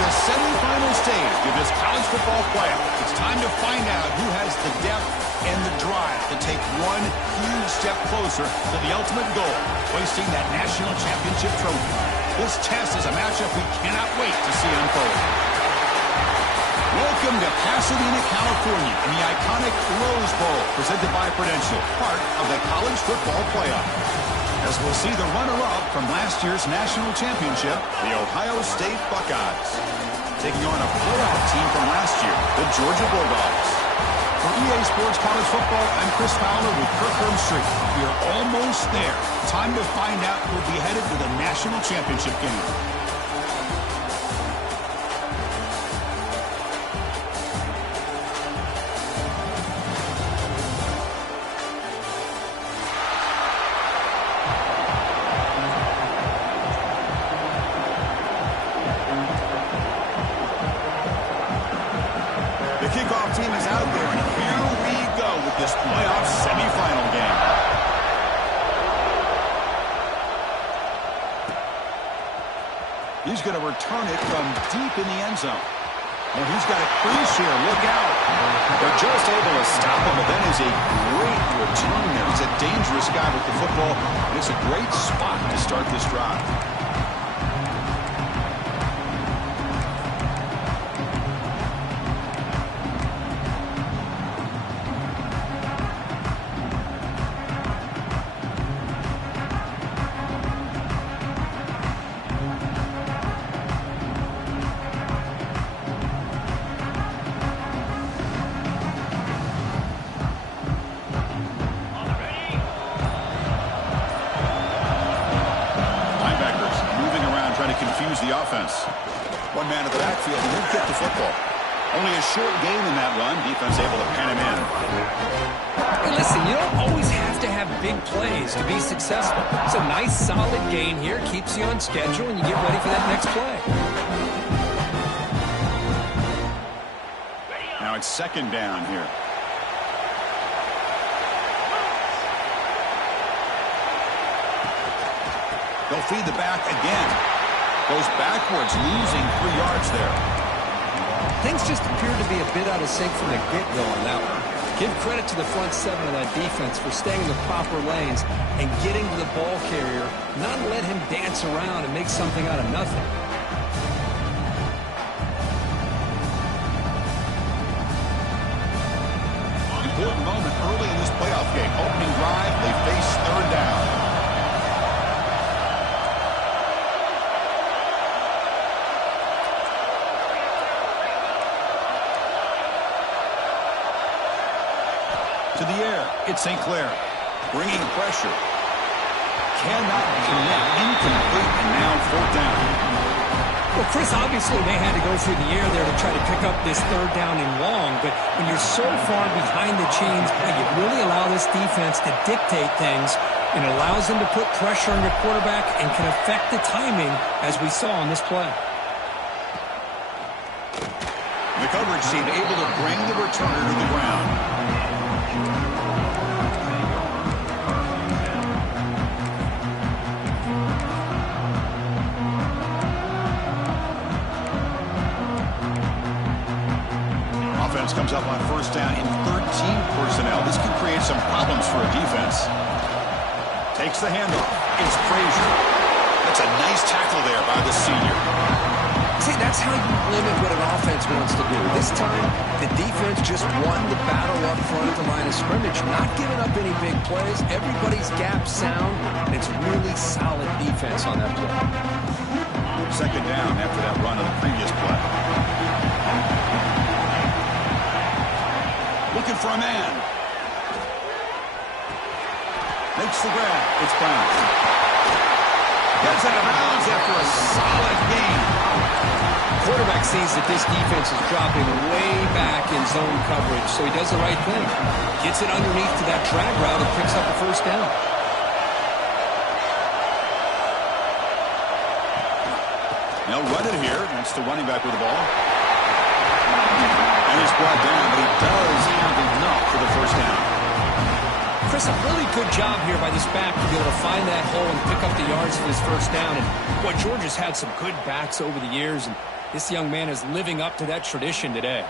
the semifinal stage of this college football playoff. It's time to find out who has the depth and the drive to take one huge step closer to the ultimate goal, hoisting that national championship trophy. This test is a matchup we cannot wait to see unfold. Welcome to Pasadena, California, in the iconic Rose Bowl, presented by Prudential, part of the college football playoff. As we'll see the runner-up from last year's national championship, the Ohio State Buckeyes, taking on a playoff team from last year, the Georgia Bulldogs. For EA Sports College Football, I'm Chris Fowler with Kirk Herbstreit. We are almost there. Time to find out who'll be headed to the national championship game. Kickoff team is out there, and here we go with this playoff semifinal game. He's going to return it from deep in the end zone. And he's got a crease here. Look out. They're just able to stop him, but that is a great return there. He's a dangerous guy with the football, and it's a great spot to start this drive. Confuse the offense. One man at the backfield, and he'll get the football. Only a short gain in that run. Defense able to pan him in. Hey, listen, you don't always have to have big plays to be successful. It's a nice, solid gain here. Keeps you on schedule, and you get ready for that next play. Now it's second down here. They'll feed the back again. Goes backwards, losing 3 yards there. Things just appear to be a bit out of sync from the get-go on that one. Give credit to the front seven of that defense for staying in the proper lanes and getting to the ball carrier, not let him dance around and make something out of nothing. Important moment early in this playoff game. Opening drive, they face third down. To the air, it's St. Clair, bringing pressure. Cannot connect, incomplete, and now fourth down. Well, Chris, obviously they had to go through the air there to try to pick up this third down and long, but when you're so far behind the chains, you really allow this defense to dictate things, and it allows them to put pressure on your quarterback and can affect the timing, as we saw on this play. The coverage team able to bring the returner to the ground. Offense comes up on first down in 13 personnel. This can create some problems for a defense. Takes the handoff. It's Frazier. That's a nice tackle there by the senior. See, that's how you limit what an offense wants to do. This time, the defense just won the battle up front at the line of scrimmage, not giving up any big plays. Everybody's gap sound, and it's really solid defense on that play. Second down after that run on the previous play. Looking for a man. Makes the grab. It's Brown. Gets out of bounds after a solid gain. Quarterback sees that this defense is dropping way back in zone coverage, so he does the right thing. Gets it underneath to that drag route and picks up a first down. They'll run it here. That's the running back with the ball. And he's brought down, but he does have enough for the first down. Chris, a really good job here by this back to be able to find that hole and pick up the yards for his first down. And boy, Georgia's had some good backs over the years, and This young man is living up to that tradition today.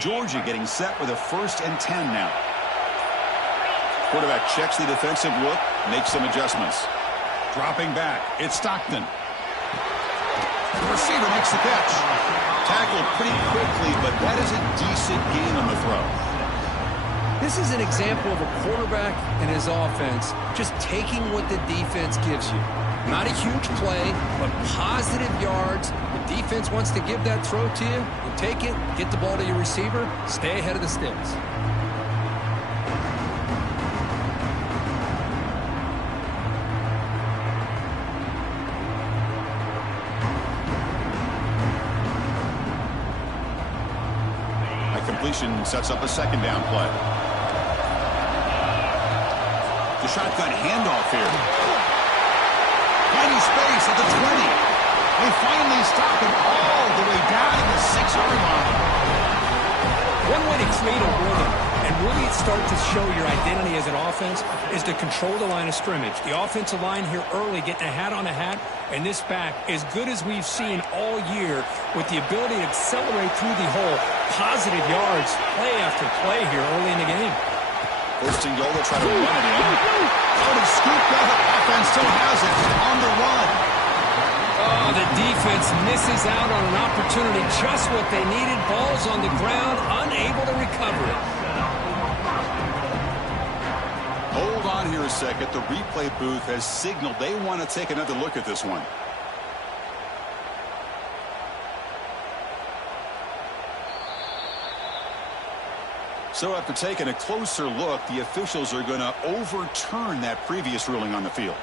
Georgia getting set with a 1st and 10 now. Quarterback checks the defensive look, makes some adjustments. Dropping back, it's Stockton. The receiver makes the catch. Tackled pretty quickly, but that is a decent gain on the throw. This is an example of a quarterback and his offense just taking what the defense gives you. Not a huge play, but positive yards. The defense wants to give that throw to you. You take it, get the ball to your receiver, stay ahead of the sticks. A completion sets up a 2nd down play. The shotgun handoff here. Finding space at the 20. They finally stop him all the way down to the 6-yard line. One way to create a rhythm and really start to show your identity as an offense is to control the line of scrimmage. The offensive line here early getting a hat on a hat, and this back as good as we've seen all year with the ability to accelerate through the hole. Positive yards, play after play here early in the game. 1st and goal, they'll try to run it in. Out and scooped up. Offense still has it on the run. Oh, the defense misses out on an opportunity, just what they needed. Ball's on the ground, unable to recover it. Hold on here a second. The replay booth has signaled they want to take another look at this one. So after taking a closer look, the officials are going to overturn that previous ruling on the field.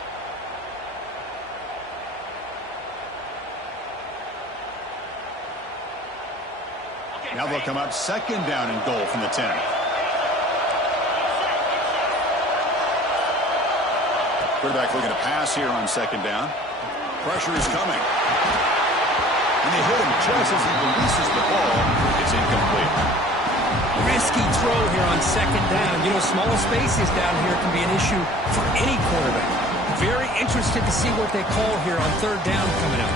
Now they'll come up 2nd down and goal from the 10. Quarterback looking to pass here on 2nd down. Pressure is coming. And they hit him just as he releases the ball. It's incomplete. Risky throw here on 2nd down. You know, small spaces down here can be an issue for any quarterback. Very interested to see what they call here on 3rd down coming up.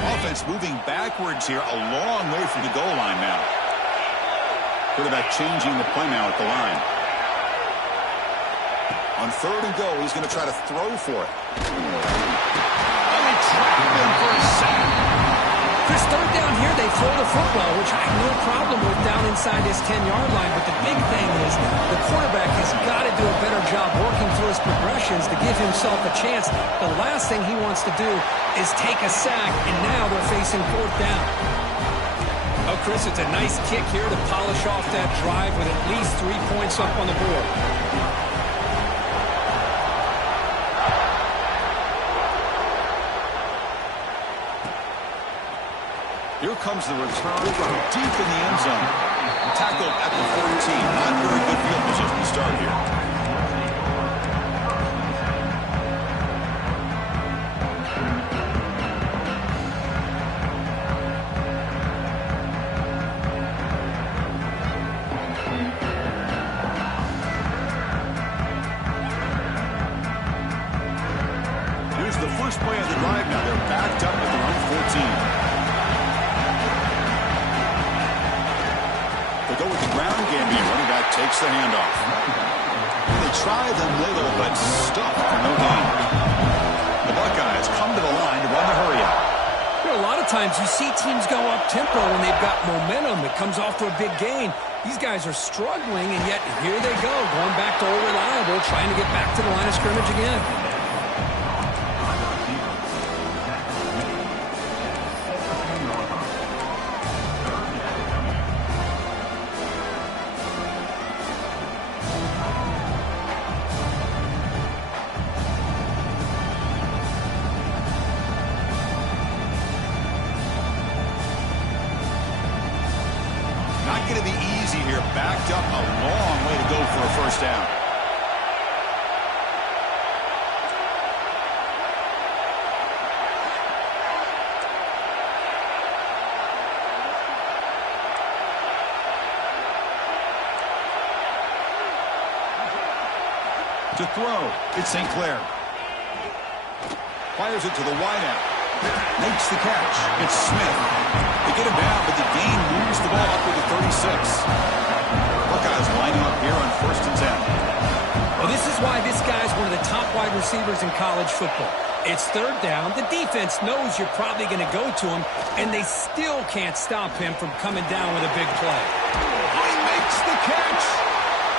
Offense moving backwards here, a long way from the goal line now. Quarterback changing the play now at the line. On 3rd and goal, he's going to try to throw for it. Oh, he trapped him for a sack. Chris, 3rd down here, they throw the football, which I have no problem with down inside this 10-yard line. But the big thing is the quarterback has got to do a better job working through his progressions to give himself a chance. The last thing he wants to do is take a sack, and now they're facing 4th down. Oh, Chris, it's a nice kick here to polish off that drive with at least 3 points up on the board. Here comes the return from deep in the end zone. Tackled at the 14. Not very good field position to start here. Here's the first play of the drive now. They're backed up at their own 14. Go with the ground game. The running back takes the handoff. They try the middle, but stuffed for no gain. The Buckeyes come to the line to run the hurry up. You know, a lot of times you see teams go up tempo when they've got momentum. It comes off to a big gain. These guys are struggling, and yet here they go, going back to old reliable, trying to get back to the line of scrimmage again. here, backed up a long way to go for a first down. To throw, it's St. Clair. Fires it to the wideout. Makes the catch. It's Smith. They get him down, but the gain moves the ball up to the 36. Buckeyes lining up here on 1st and 10. Well, this is why this guy's one of the top wide receivers in college football. It's 3rd down. The defense knows you're probably going to go to him, and they still can't stop him from coming down with a big play. He makes the catch.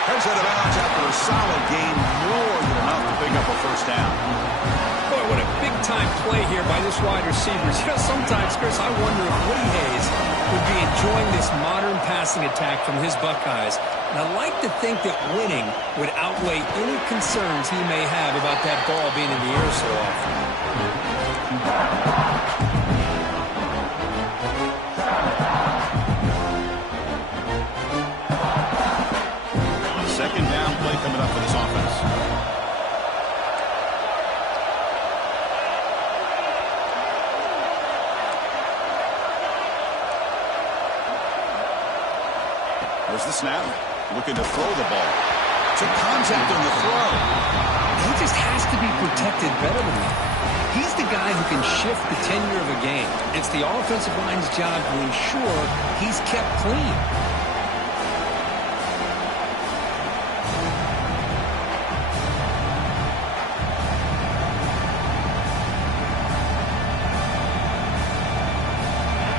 Heads out of bounds after a solid gain, more than enough to pick up a first down. Boy, what a big-time play here by this wide receiver. You know, sometimes, Chris, I wonder if Woody Hayes would be enjoying this modern passing attack from his Buckeyes. And I like to think that winning would outweigh any concerns he may have about that ball being in the air so often. 2nd down play coming up for this offense. There's the snap. Looking to throw the ball. Took contact on the throw. He just has to be protected better than that. He's the guy who can shift the tenure of a game. It's the offensive line's job to ensure he's kept clean.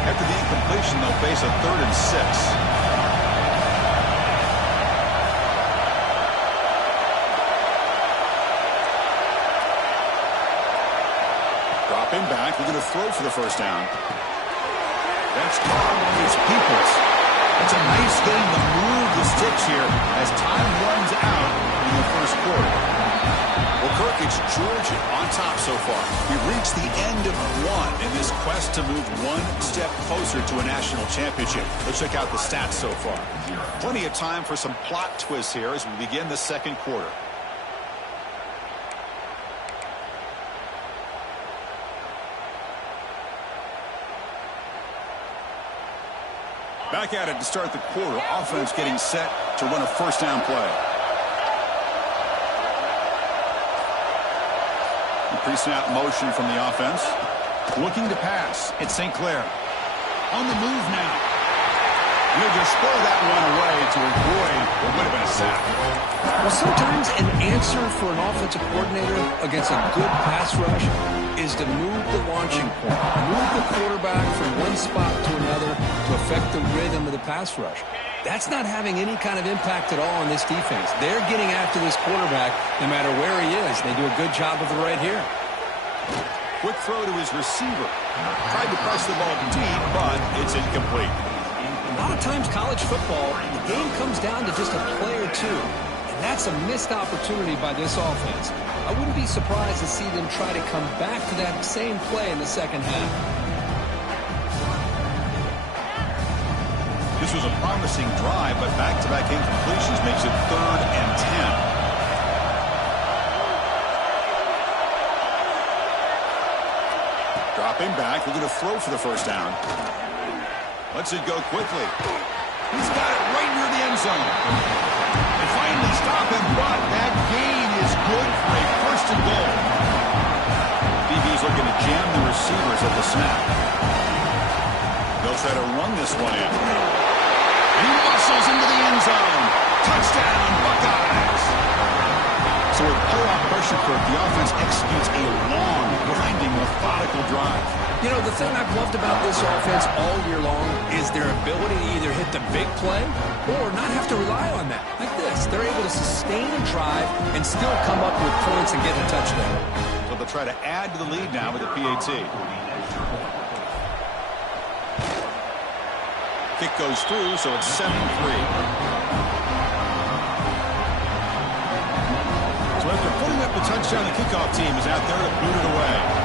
After the incompletion, they'll face a 3rd and 6. Dropping back, we're going to throw for the first down. That's caught. It's Peoples. It's a nice game to move the sticks here as time runs out in the 1st quarter. Well, Kirk, it's Georgia on top so far. We've reached the end of one in this quest to move one step closer to a national championship. Let's check out the stats so far. Plenty of time for some plot twists here as we begin the 2nd quarter. Back at it to start the quarter. Offense getting set to run a first down play. Pre-snap motion from the offense. Looking to pass. It's St. Clair. On the move now. He'll just throw that one away to avoid what would have been a sack. Well, sometimes an answer for an offensive coordinator against a good pass rush is to move the launching point, move the quarterback from one spot to another to affect the rhythm of the pass rush. That's not having any kind of impact at all on this defense. They're getting after this quarterback no matter where he is. They do a good job of it right here. Quick throw to his receiver. Tried to press the ball deep, but it's incomplete. A lot of times college football, the game comes down to just a play or two. And that's a missed opportunity by this offense. I wouldn't be surprised to see them try to come back to that same play in the 2nd half. This was a promising drive, but back-to-back incompletions makes it 3rd and 10. Dropping back, we're going to throw for the first down. Lets it go quickly. He's got it right near the end zone. They finally stop him, but that gain is good for a 1st and goal. DB's looking to jam the receivers at the snap. They'll try to run this one in. He muscles into the end zone. Touchdown, Buckeyes. So with playoff pressure, Kirk, the offense executes a long, grinding, methodical drive. You know, the thing I've loved about this offense all year long is their ability to either hit the big play or not have to rely on that. Like this, they're able to sustain a drive and still come up with points and get a touchdown. So they'll try to add to the lead now with the PAT. Kick goes through, so it's 7-3. So after putting up the touchdown, the kickoff team is out there to boot it away.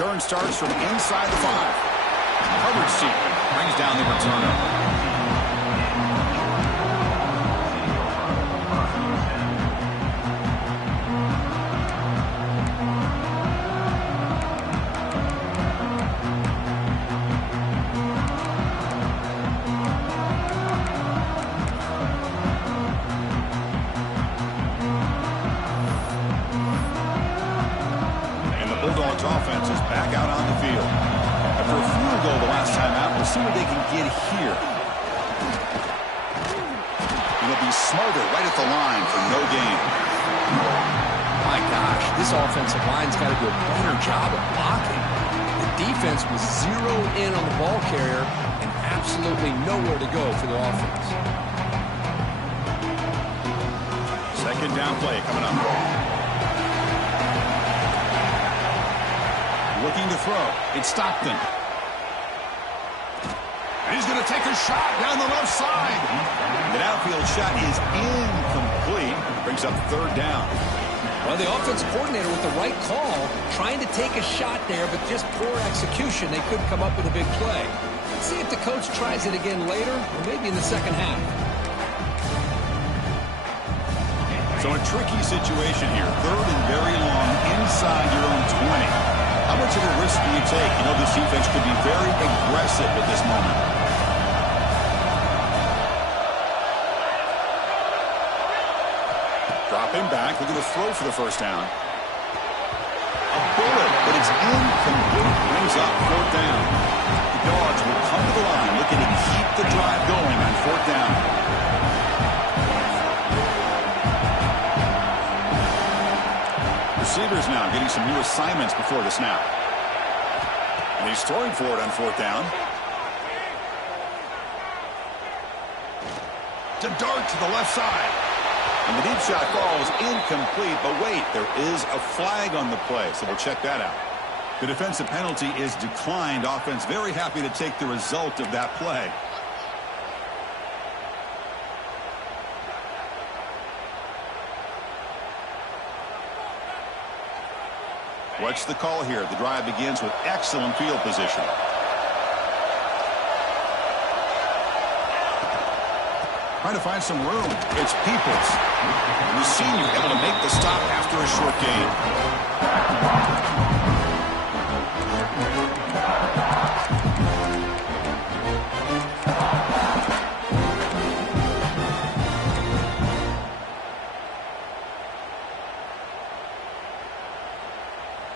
Return starts from inside the 5. Coverage team brings down the returner. Bulldogs offense is back out on the field. After a field goal the last time out, we'll see what they can get here. He'll be smarter right at the line for no gain. My gosh, this offensive line's got to do a better job of blocking. The defense was zeroed in on the ball carrier and absolutely nowhere to go for the offense. Second down play coming up. Looking to throw. It's Stockton. And he's going to take a shot down the left side. The downfield shot is incomplete. Brings up third down. Well, the offense coordinator with the right call, trying to take a shot there, but just poor execution. They couldn't come up with a big play. Let's see if the coach tries it again later, or maybe in the second half. So a tricky situation here. Third and very long inside your own 20. How much of a risk do you take? You know, this defense could be very aggressive at this moment. Dropping back, looking to throw for the first down. A bullet, but it's incomplete. Brings up fourth down. The Dogs will come to the line, looking to keep the drive going on fourth down. Receivers now getting some new assignments before the snap. And he's throwing for it on fourth down. To dart to the left side. And the deep shot falls incomplete. But wait, there is a flag on the play, so we'll check that out. The defensive penalty is declined. Offense very happy to take the result of that play. What's the call here? The drive begins with excellent field position. Trying to find some room. It's Peoples. The senior able to make the stop after a short gain.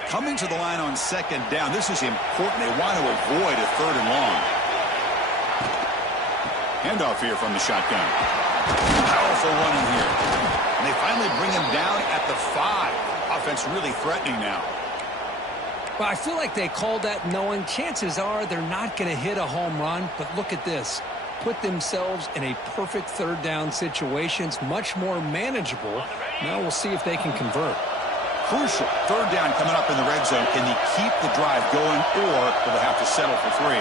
Coming to the line on second down. This is important. They want to avoid a third and long. Handoff here from the shotgun. Powerful running here. And they finally bring him down at the 5. Offense really threatening now. Well, I feel like they called that knowing chances are they're not going to hit a home run. But look at this. Put themselves in a perfect third down situation. It's much more manageable. Now we'll see if they can convert. Crucial. Third down coming up in the red zone. Can they keep the drive going, or will they have to settle for 3?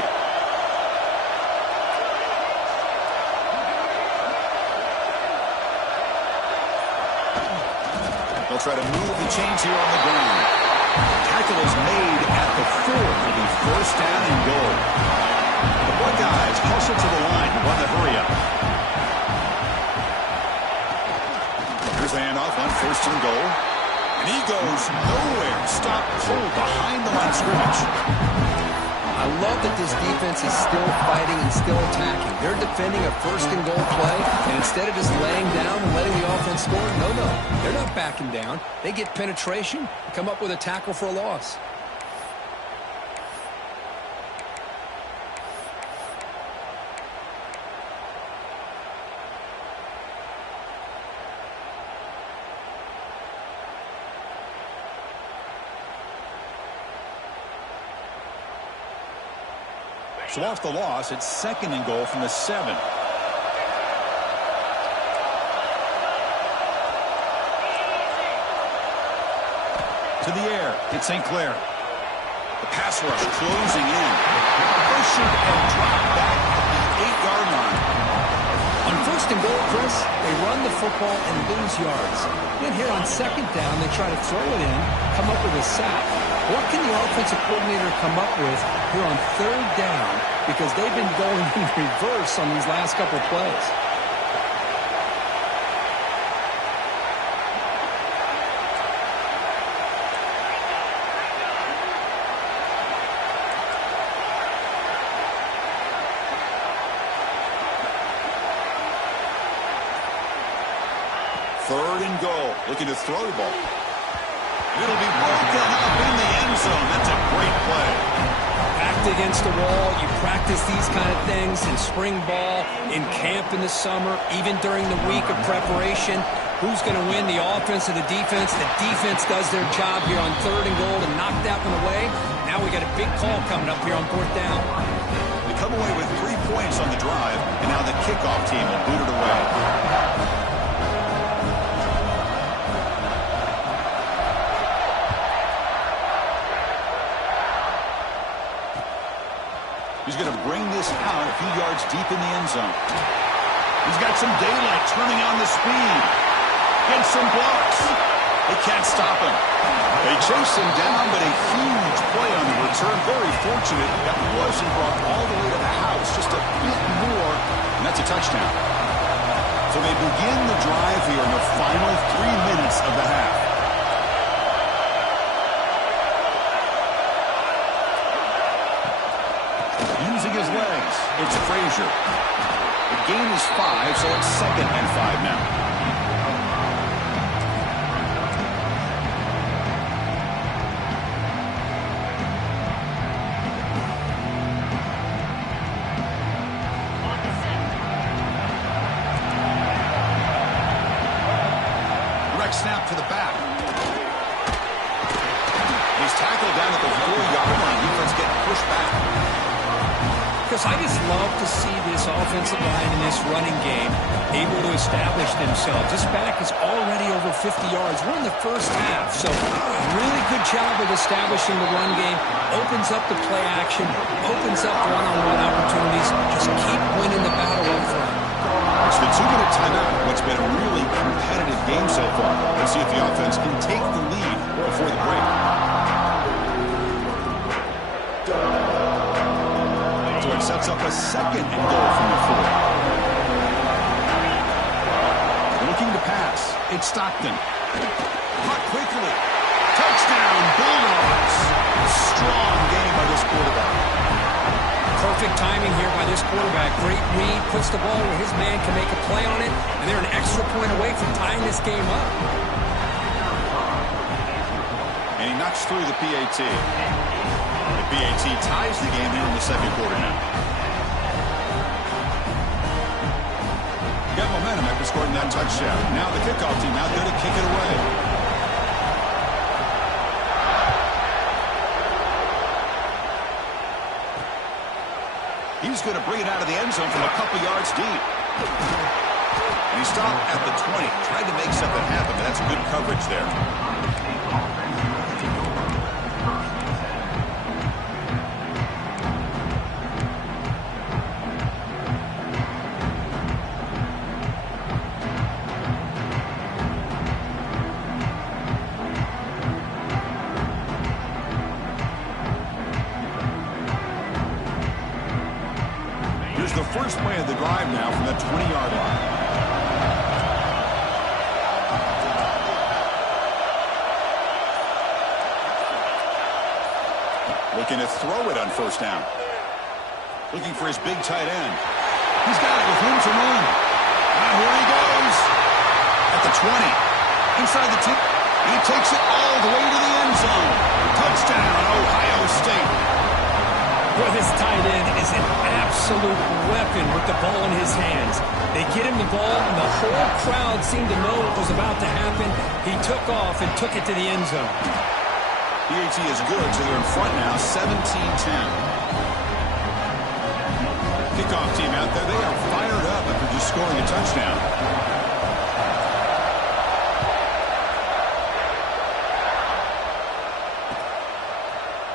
They'll try to move the chains here on the ground. Tackle is made at the 4. It'll be first down and goal. The Buckeyes hustle to the line. Want to hurry up. Here's the handoff on first and goal. And he goes nowhere. Stop cold behind the line of scrimmage. I love that this defense is still fighting and still attacking. They're defending a first and goal play, and instead of just laying down and letting the offense score, no, they're not backing down. They get penetration, come up with a tackle for a loss. So off the loss, it's second and goal from the 7. To the air, it's St. Clair. The pass rush closing in. Pressured and dropped back at the 8-yard line. On first First and goal, Chris, they run the football and lose yards. Then here on second down, they try to throw it in, come up with a sack. What can the offensive coordinator come up with here on third down? Because they've been going in reverse on these last couple of plays. Third and goal, looking to throw the ball. It'll be broken up in the end zone. That's a great play. Backed against the wall, you practice these kind of things in spring ball, in camp in the summer, even during the week of preparation. Who's going to win, the offense or the defense? The defense does their job here on third and goal to knock that one away. Now we got a big call coming up here on fourth down. They come away with 3 points on the drive, and now the kickoff team will boot it away. He's going to bring this out a few yards deep in the end zone. He's got some daylight turning on the speed. Gets some blocks. They can't stop him. They chase him down, but a huge play on the return. Very fortunate that wasn't brought all the way to the house. Just a bit more, and that's a touchdown. So they begin the drive here in the final 3 minutes of the half. Using his legs, it's Frazier. The gain is 5, so it's 2nd and 5 now. Direct snap to the back. He's tackled down at the 4-yard line. Defense getting pushed back. Because I just love to see this offensive line in this running game able to establish themselves. This back is already over 50 yards. We're in the first half, so really good job of establishing the run game. Opens up the play action, opens up one-on-one opportunities. Just keep winning the battle up front. It's the 2-minute timeout. What's been a really competitive game so far. Let's see if the offense can take the lead before the break. So it sets up a 2nd and goal from the 4. Looking to pass. It's Stockton. Caught quickly. Touchdown, Bulldogs. Strong game by this quarterback. Perfect timing here by this quarterback. Great read. Puts the ball where his man can make a play on it. And they're an extra point away from tying this game up. And he knocks through the PAT. The PAT ties the game here in the 2nd quarter now. Got momentum after scoring that touchdown. Now the kickoff team out there to kick it away. He's going to bring it out of the end zone from a couple yards deep. And he stopped at the 20. Tried to make something happen, but that's good coverage there. Here's the first play of the drive now from the 20-yard line. Looking to throw it on first down. Looking for his big tight end. He's got it with room to run. And here he goes. At the 20. Inside the 10. He takes it all the way to the end zone. Touchdown, Ohio State. Well, this tight end is an absolute weapon with the ball in his hands. They get him the ball, and the whole crowd seemed to know what was about to happen. He took off and took it to the end zone. PAT is good, so they're in front now, 17-10. Kickoff team out there, they are fired up after just scoring a touchdown.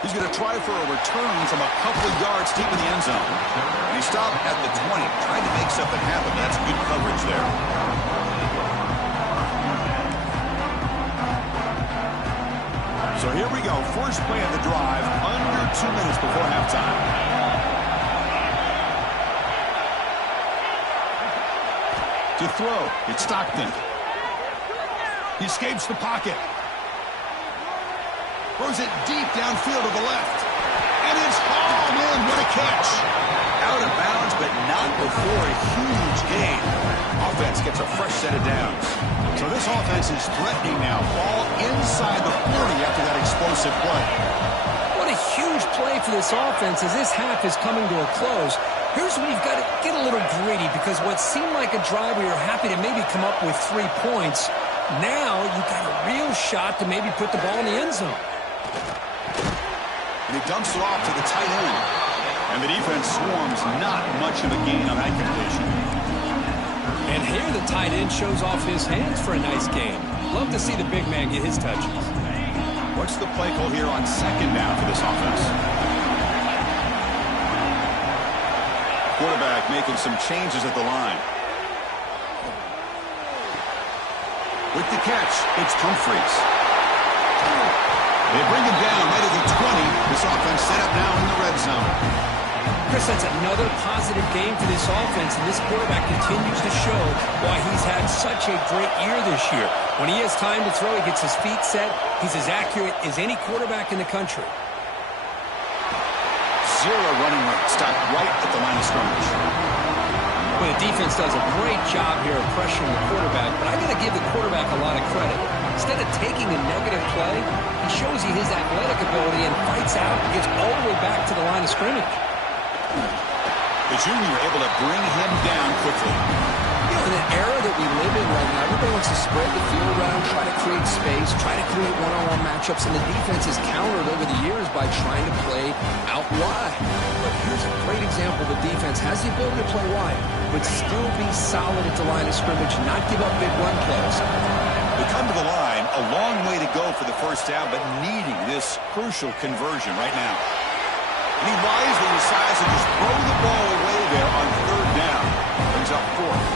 He's going to try for a return from a couple of yards deep in the end zone. And he stopped at the 20, trying to make something happen. That's good coverage there. So here we go. First play of the drive, under 2 minutes before halftime. To throw, it's Stockton. He escapes the pocket. Throws it deep downfield to the left. And it's hauled in. What a catch. Out of bounds, but not before a huge gain. Offense gets a fresh set of downs. So this offense is threatening now. Ball inside the 40 after that explosive play. What a huge play for this offense as this half is coming to a close. Here's where you've got to get a little greedy, because what seemed like a drive where you're happy to maybe come up with 3 points, now you've got a real shot to maybe put the ball in the end zone. And he dumps it off to the tight end. And the defense swarms, not much of a gain on that completion. And here the tight end shows off his hands for a nice gain. Love to see the big man get his touches. What's the play call here on second down for this offense? Quarterback making some changes at the line. With the catch, it's Humphries. They bring him down right at the 20. This offense set up now in the red zone. Chris, that's another positive game for this offense, and this quarterback continues to show why he's had such a great year this year. When he has time to throw, he gets his feet set. He's as accurate as any quarterback in the country. Zero running room, stopped right at the line of scrimmage. Well, the defense does a great job here of pressuring the quarterback, but I got to give the quarterback a lot of credit. Instead of taking a negative play, he shows you his athletic ability and fights out and gets all the way back to the line of scrimmage. The junior able to bring him down quickly. You know, in the era that we live in right now, everybody wants to spread the field around, try to create space, try to create one-on-one matchups, and the defense is countered over the years by trying to play out wide. But here's a great example. The defense has the ability to play wide, but still be solid at the line of scrimmage, not give up big run plays. They come to the line, a long way to go for the first down, but needing this crucial conversion right now. And he wisely decides to just throw the ball away there on third down. Brings up fourth.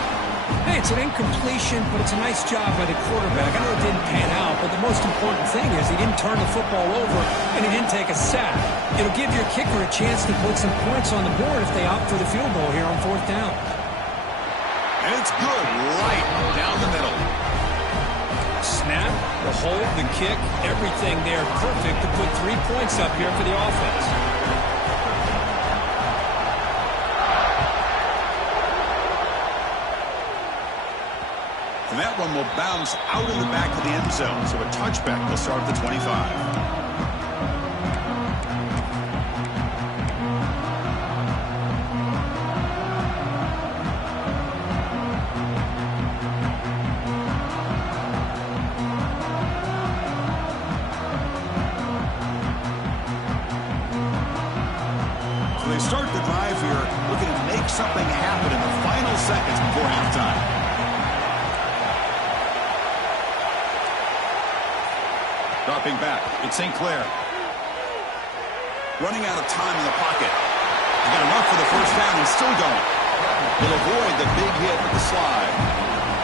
Hey, it's an incompletion, but it's a nice job by the quarterback. I know it didn't pan out, but the most important thing is he didn't turn the football over and he didn't take a sack. It'll give your kicker a chance to put some points on the board if they opt for the field goal here on fourth down. And it's good right down the middle. Snap, the hold, the kick, everything there perfect to put 3 points up here for the offense. And that one will bounce out of the back of the end zone. So a touchback will start at the 25. So they start the drive here looking to make something happen in the final seconds before halftime. Dropping back, it's St. Clair. Running out of time in the pocket. He's got enough for the first down and still going. He'll avoid the big hit with the slide.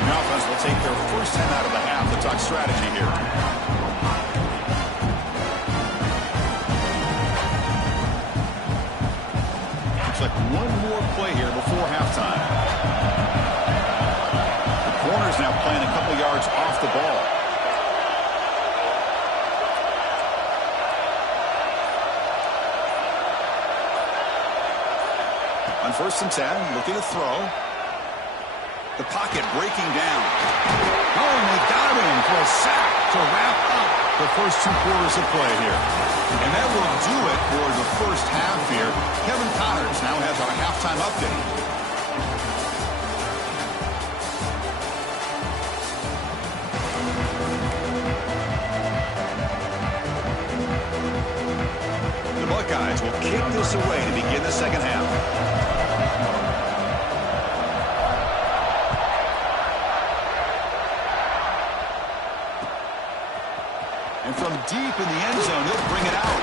The offense will take their first 10 out of the half to talk strategy here. Looks like one more play here before halftime. The corner's now playing a couple yards off the ball. On 1st and 10, looking to throw. The pocket breaking down. Oh, and they got him for a sack to wrap up the first 2 quarters of play here. And that will do it for the first half here. Kevin Connors now has our halftime update. The Buckeyes will kick this away to begin the second half. And from deep in the end zone, he'll bring it out.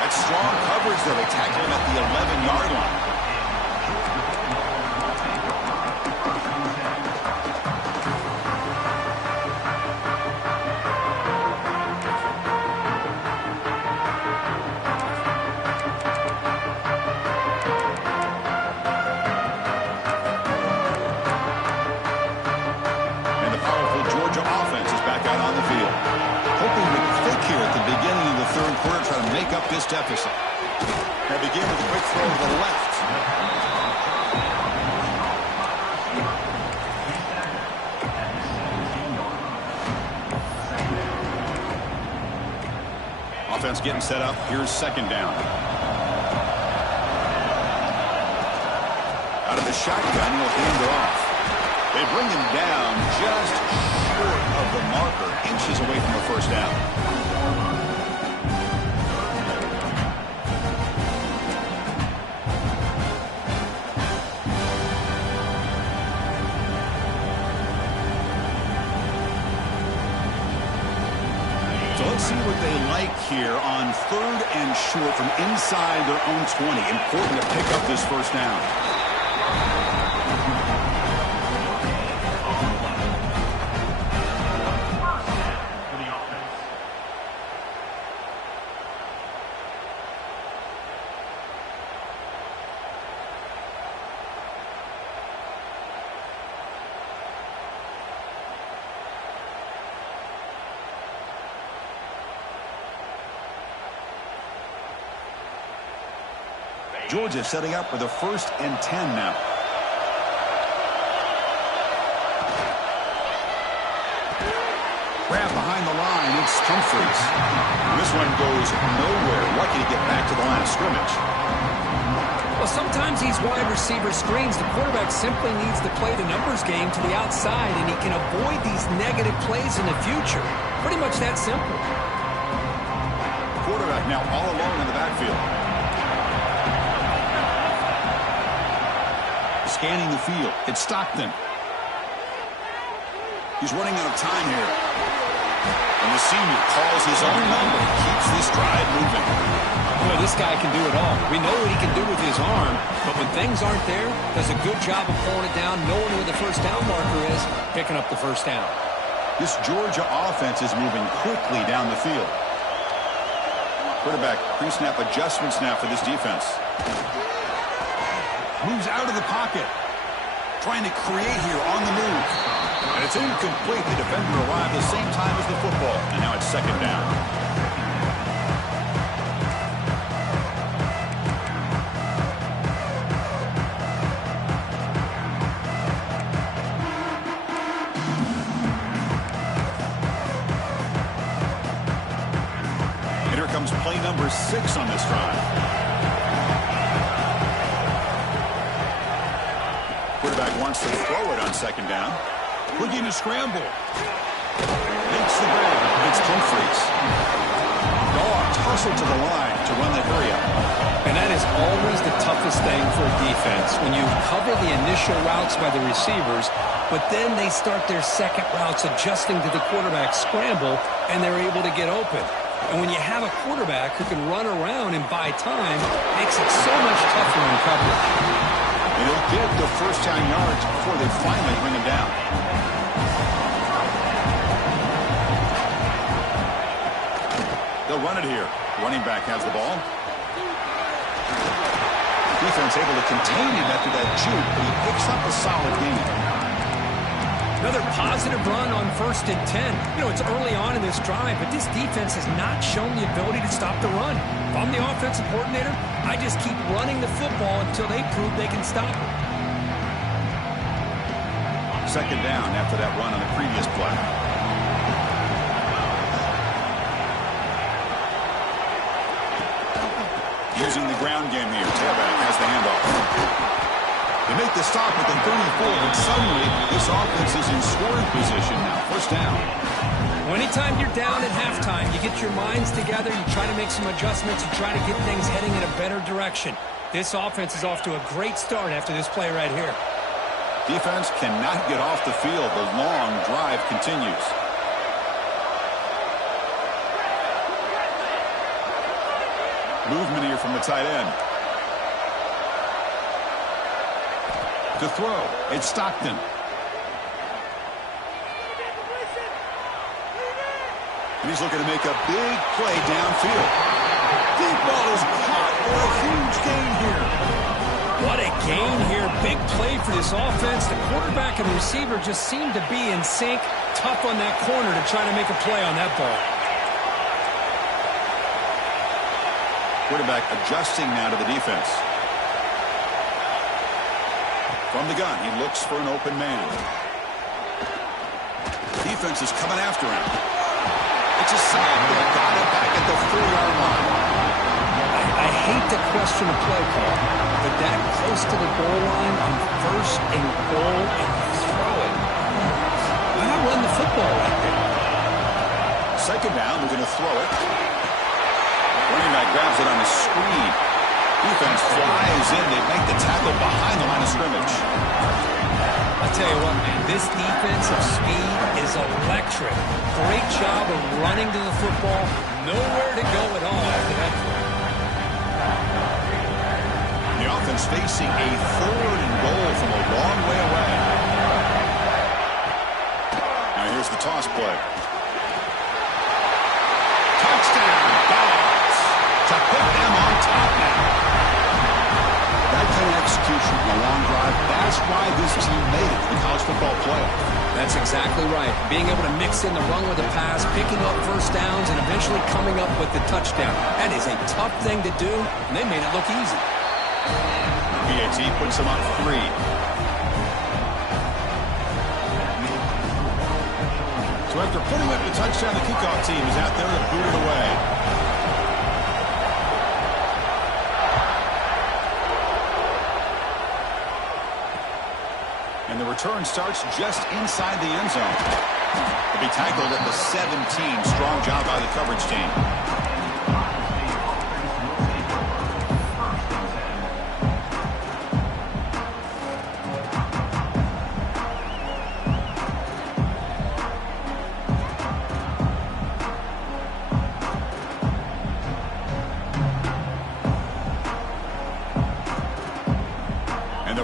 That's strong coverage, though. They tackle him at the 11-yard line. This deficit. They begin with a quick throw to the left. Offense getting set up. Here's second down. Out of the shotgun, he'll hand it off. They bring him down just short of the marker, inches away from the first down. See what they like here on 3rd and short from inside their own 20. Important to pick up this first down. Georgia setting up for the 1st and 10 now. Grab behind the line. It's Humphries. This one goes nowhere. Lucky to get back to the line of scrimmage. Well, sometimes these wide receiver screens, the quarterback simply needs to play the numbers game to the outside, and he can avoid these negative plays in the future. Pretty much that simple. Quarterback now all alone in the backfield. Scanning the field. It's Stockton. He's running out of time here. And the senior calls his own number. Keeps this drive moving. Boy, this guy can do it all. We know what he can do with his arm, but when things aren't there, does a good job of pulling it down, knowing where the first down marker is, picking up the first down. This Georgia offense is moving quickly down the field. Quarterback pre-snap adjustment snap for this defense. Moves out of the pocket. Trying to create here on the move. And it's incomplete. The defender arrived the same time as the football. And now it's second down. And here comes play number 6 on this drive. Quarterback wants to throw it on second down. Looking to scramble. Makes the grab. It's Humphries. Dog tussled to the line to run the hurry up. And that is always the toughest thing for a defense. When you cover the initial routes by the receivers, but then they start their second routes adjusting to the quarterback scramble, and they're able to get open. And when you have a quarterback who can run around and buy time, it makes it so much tougher in coverage. And he'll get the first 10 yards before they finally bring him down. They'll run it here. Running back has the ball. Defense able to contain him after that juke, but he picks up a solid gain. Another positive run on 1st and 10. You know, it's early on in this drive, but this defense has not shown the ability to stop the run. If I'm the offensive coordinator, I just keep running the football until they prove they can stop it. Second down after that run on the previous play. Using the ground game here. Tailback has the handoff. They make the stop at the 34, but suddenly this offense is in scoring position now. First down. Well, anytime you're down at halftime, you get your minds together, you try to make some adjustments, you try to get things heading in a better direction. This offense is off to a great start after this play right here. Defense cannot get off the field. The long drive continues. Movement here from the tight end. To throw, it's Stockton. He's looking to make a big play downfield. Deep ball is caught for a huge gain here. What a gain here. Big play for this offense. The quarterback and the receiver just seem to be in sync. Tough on that corner to try to make a play on that ball. Quarterback adjusting now to the defense. From the gun, he looks for an open man. Defense is coming after him. It's a sack. They got it back at the 4-yard line. I hate to question a play call, but that close to the goal line on 1st and goal and you throw it. Why not run the football right there? Second down, they're going to throw it. Running back grabs it on the screen. Defense flies in. They make the tackle behind the line of scrimmage. I'll tell you what, man, this defensive speed is electric. Great job of running to the football. Nowhere to go at all after that play. The offense facing a 3rd and goal from a long way away. Now here's the toss play. Touchdown, Dogs, to put them on top now. That kind of execution in a long drive, that's why this team made it to the college football playoff. That's exactly right. Being able to mix in the run with the pass, picking up first downs, and eventually coming up with the touchdown. That is a tough thing to do, and they made it look easy. PAT puts them up 3. So after putting up the touchdown, the kickoff team is out there to boot it away. And the return starts just inside the end zone. They'll be tackled at the 17. Strong job by the coverage team.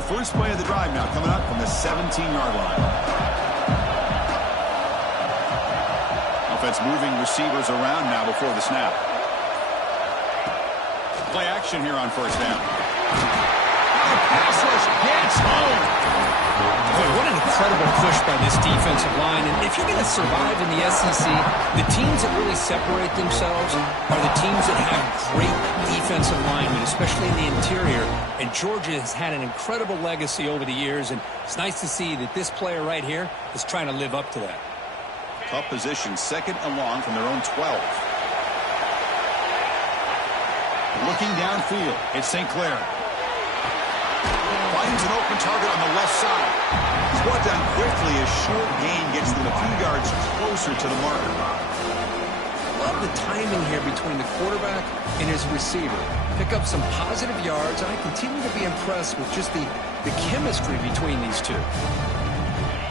First play of the drive now coming up from the 17-yard line. Offense moving receivers around now before the snap. Play action here on first down. Pass rush gets home. Boy, what an incredible push by this defensive line. And if you're going to survive in the SEC, the teams that really separate themselves are the teams that have great defensive linemen, especially in the interior. And Georgia has had an incredible legacy over the years, and it's nice to see that this player right here is trying to live up to that. Tough position, 2nd and long from their own 12. Looking downfield, it's St. Clair. Finds an open target on the left side. He's brought down quickly as short gain gets them a few yards closer to the marker. Love the timing here between the quarterback and his receiver. Pick up some positive yards, and I continue to be impressed with just the chemistry between these two.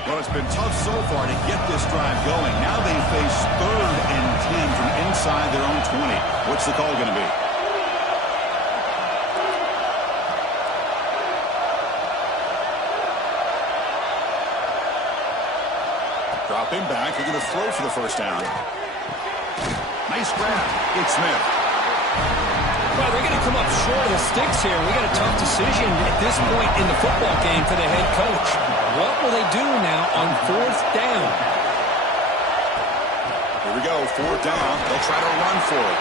Well, it's been tough so far to get this drive going. Now they face 3rd and 10 from inside their own 20. What's the call going to be? Dropping back, they're going to throw for the first down. Nice grab. It's Smith. Well, they're going to come up short of the sticks here. We got a tough decision at this point in the football game for the head coach. What will they do now on 4th down? Here we go, 4th down. They'll try to run for it.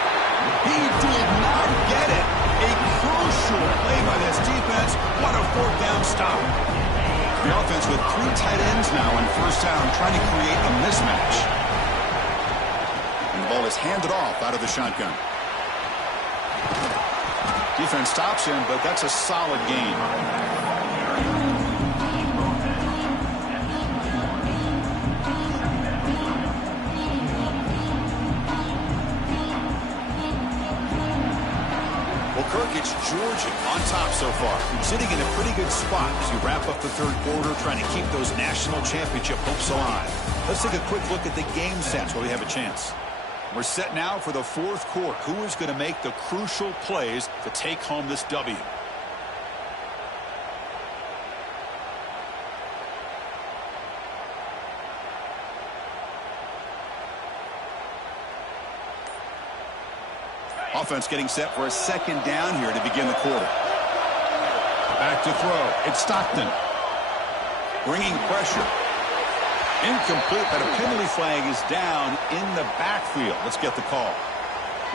He did not get it. A crucial play by this defense. What a 4th down stop. The offense with 3 tight ends now on first down, trying to create a mismatch. And the ball is handed off out of the shotgun. Defense stops him, but that's a solid gain. Well, Kirk, it's Georgia on top so far. Sitting in a pretty good spot as you wrap up the 3rd quarter, trying to keep those national championship hopes alive. Let's take a quick look at the game stats while we have a chance. We're set now for the fourth quarter. Who is going to make the crucial plays to take home this W? Offense getting set for a second down here to begin the quarter. Back to throw. It's Stockton. Bringing pressure. Incomplete, but a penalty flag is down in the backfield. Let's get the call.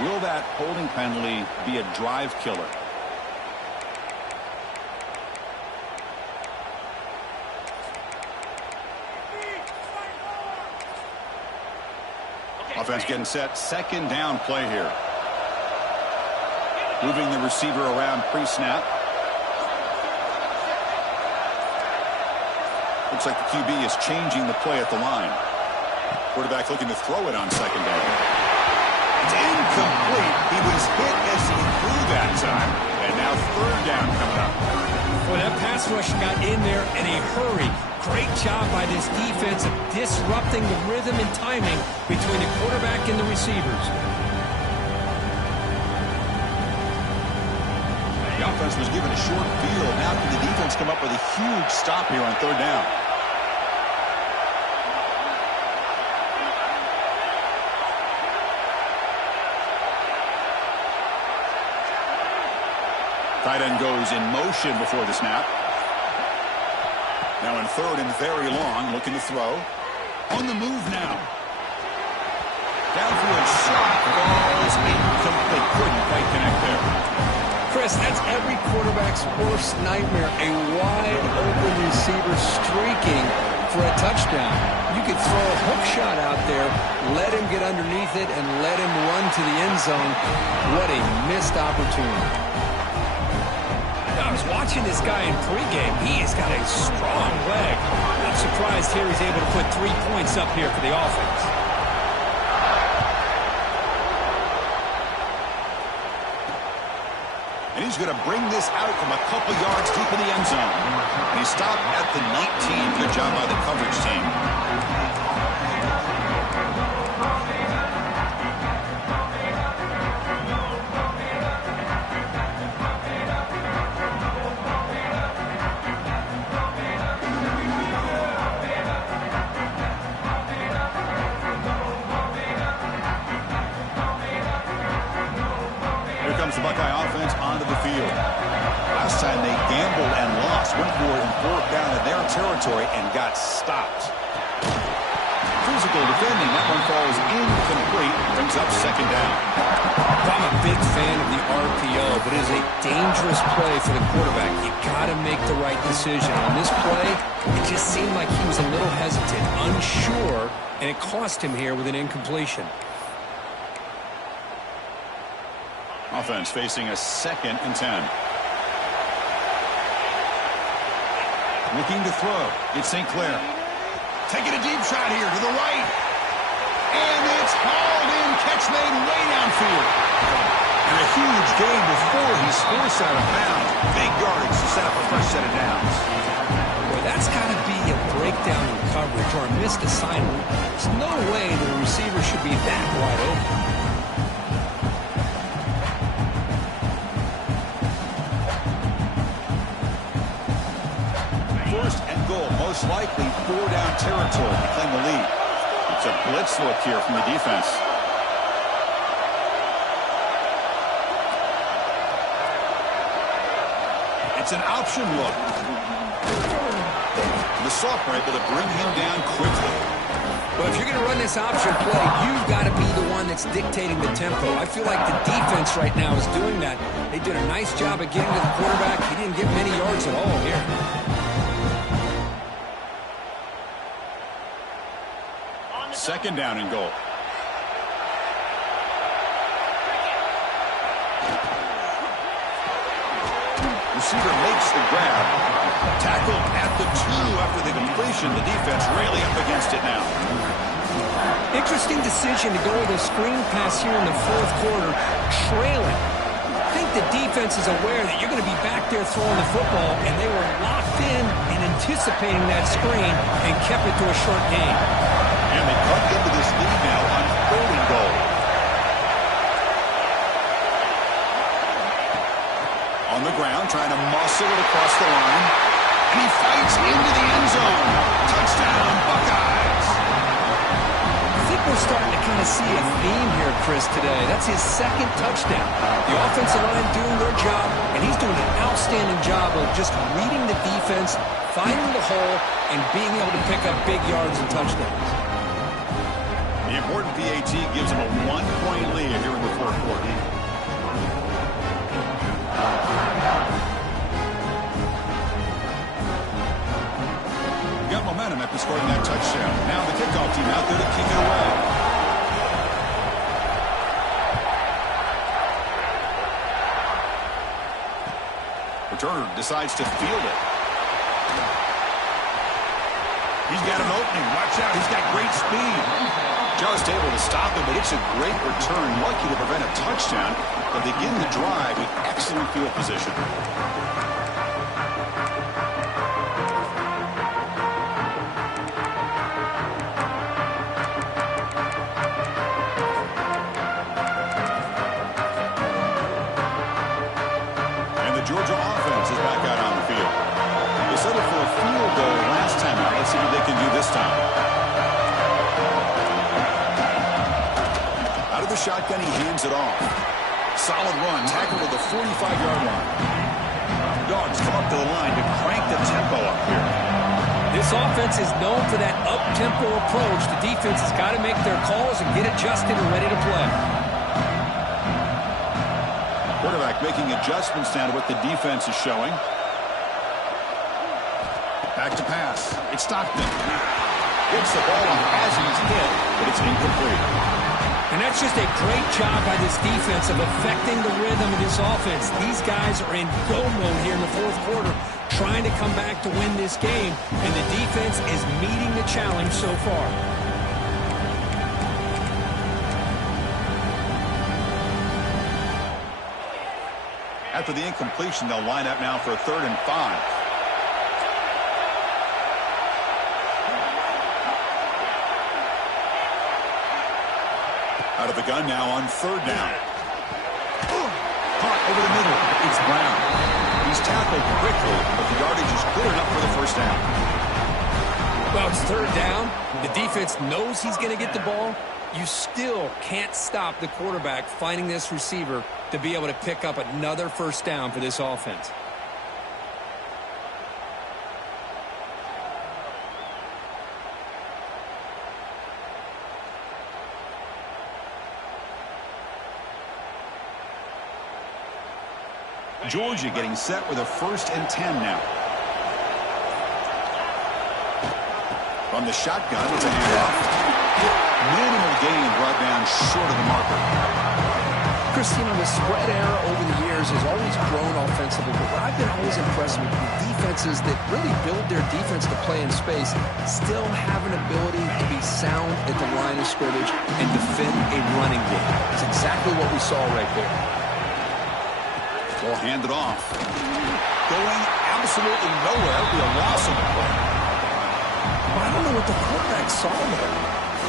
Will that holding penalty be a drive killer? Offense getting set. Second down play here. Moving the receiver around pre-snap. Looks like the QB is changing the play at the line. Quarterback looking to throw it on second down. It's incomplete. He was hit as he threw that time. And now third down coming up. Boy, that pass rush got in there in a hurry. Great job by this defense of disrupting the rhythm and timing between the quarterback and the receivers. The offense was given a short field. Now can the defense come up with a huge stop here on third down? Tight end goes in motion before the snap. Now in third and very long, looking to throw. On the move now. Downfield shot, balls incomplete. Couldn't quite connect there. Chris, that's every quarterback's worst nightmare. A wide-open receiver streaking for a touchdown. You could throw a hook shot out there, let him get underneath it, and let him run to the end zone. What a missed opportunity. I was watching this guy in pregame. He has got a strong leg. Not surprised here he's able to put 3 points up here for the offense. And he's going to bring this out from a couple yards deep in the end zone. And he stopped at the 19. Good job by the coverage team. The Buckeye offense onto the field. Last time they gambled and lost, went for it and fourth down in their territory and got stopped. Physical defending. That one falls incomplete. Brings up second down. I'm a big fan of the RPO, but it is a dangerous play for the quarterback. You got to make the right decision. On this play, it just seemed like he was a little hesitant, unsure, and it cost him here with an incompletion. Offense facing a 2nd and 10. Looking to throw. It's St. Clair. Taking a deep shot here to the right. And it's hauled in. Catch made way downfield. And a huge gain before he's forced out of bounds. Big yardage to set up a fresh set of downs. Boy, that's got to be a breakdown in coverage or a missed assignment. There's no way the receiver should be that wide open. Most likely 4-down territory to claim the lead. It's a blitz look here from the defense. It's an option look. The sophomore able to bring him down quickly. Well, if you're going to run this option play, you've got to be the one that's dictating the tempo. I feel like the defense right now is doing that. They did a nice job of getting to the quarterback. He didn't get many yards at all here. Second down and goal. Receiver makes the grab. Tackled at the 2 after the completion. The defense really up against it now. Interesting decision to go with a screen pass here in the fourth quarter, trailing. I think the defense is aware that you're going to be back there throwing the football, and they were locked in and anticipating that screen and kept it to a short gain. And they cut into this lead now on 3rd and goal. And he fights into the end zone. Touchdown, Buckeyes. I think we're starting to kind of see a theme here, Chris, today. That's his second touchdown. The offensive line doing their job, and he's doing an outstanding job of just reading the defense, finding the hole, and being able to pick up big yards and touchdowns. The important PAT gives him a 1-point lead here in the fourth quarter. Got momentum after scoring that touchdown. Now the kickoff team out there to kick it away. Returner decides to field it. He's got an opening. Watch out. He's got great speed. Just able to stop him, but it's a great return. Lucky to prevent a touchdown, but begin the drive with excellent field position. And the Georgia offense is back out on the field. They settled for a field goal last time out. Let's see what they can do this time. Out of the shotgun, he hands it off. Solid run, tackled to the 45-yard line. Dogs come up to the line to crank the tempo up here. This offense is known for that up-tempo approach. The defense has got to make their calls and get adjusted and ready to play. Quarterback making adjustments now to what the defense is showing. Back to pass. It's Stockton. Gets the ball as he's hit, but it's incomplete. And that's just a great job by this defense of affecting the rhythm of this offense. These guys are in go mode here in the fourth quarter, trying to come back to win this game, and the defense is meeting the challenge so far. After the incompletion, they'll line up now for a 3rd and 5. Out of the gun now on 3rd down. Caught over the middle. It's Brown. He's tackled quickly, but the yardage is good enough for the first down. Well, it's 3rd down. The defense knows he's going to get the ball. You still can't stop the quarterback finding this receiver to be able to pick up another first down for this offense. Georgia getting set with a 1st and 10 now. From the shotgun, it's a handoff. Minimal gain brought down short of the marker. Chris, you know, the spread era over the years has always grown offensively, but what I've been always impressed with the defenses that really build their defense to play in space still have an ability to be sound at the line of scrimmage and defend a running game. It's exactly what we saw right there. Ball handed off. Going absolutely nowhere. Be a loss of the play. Well, I don't know what the quarterback saw there.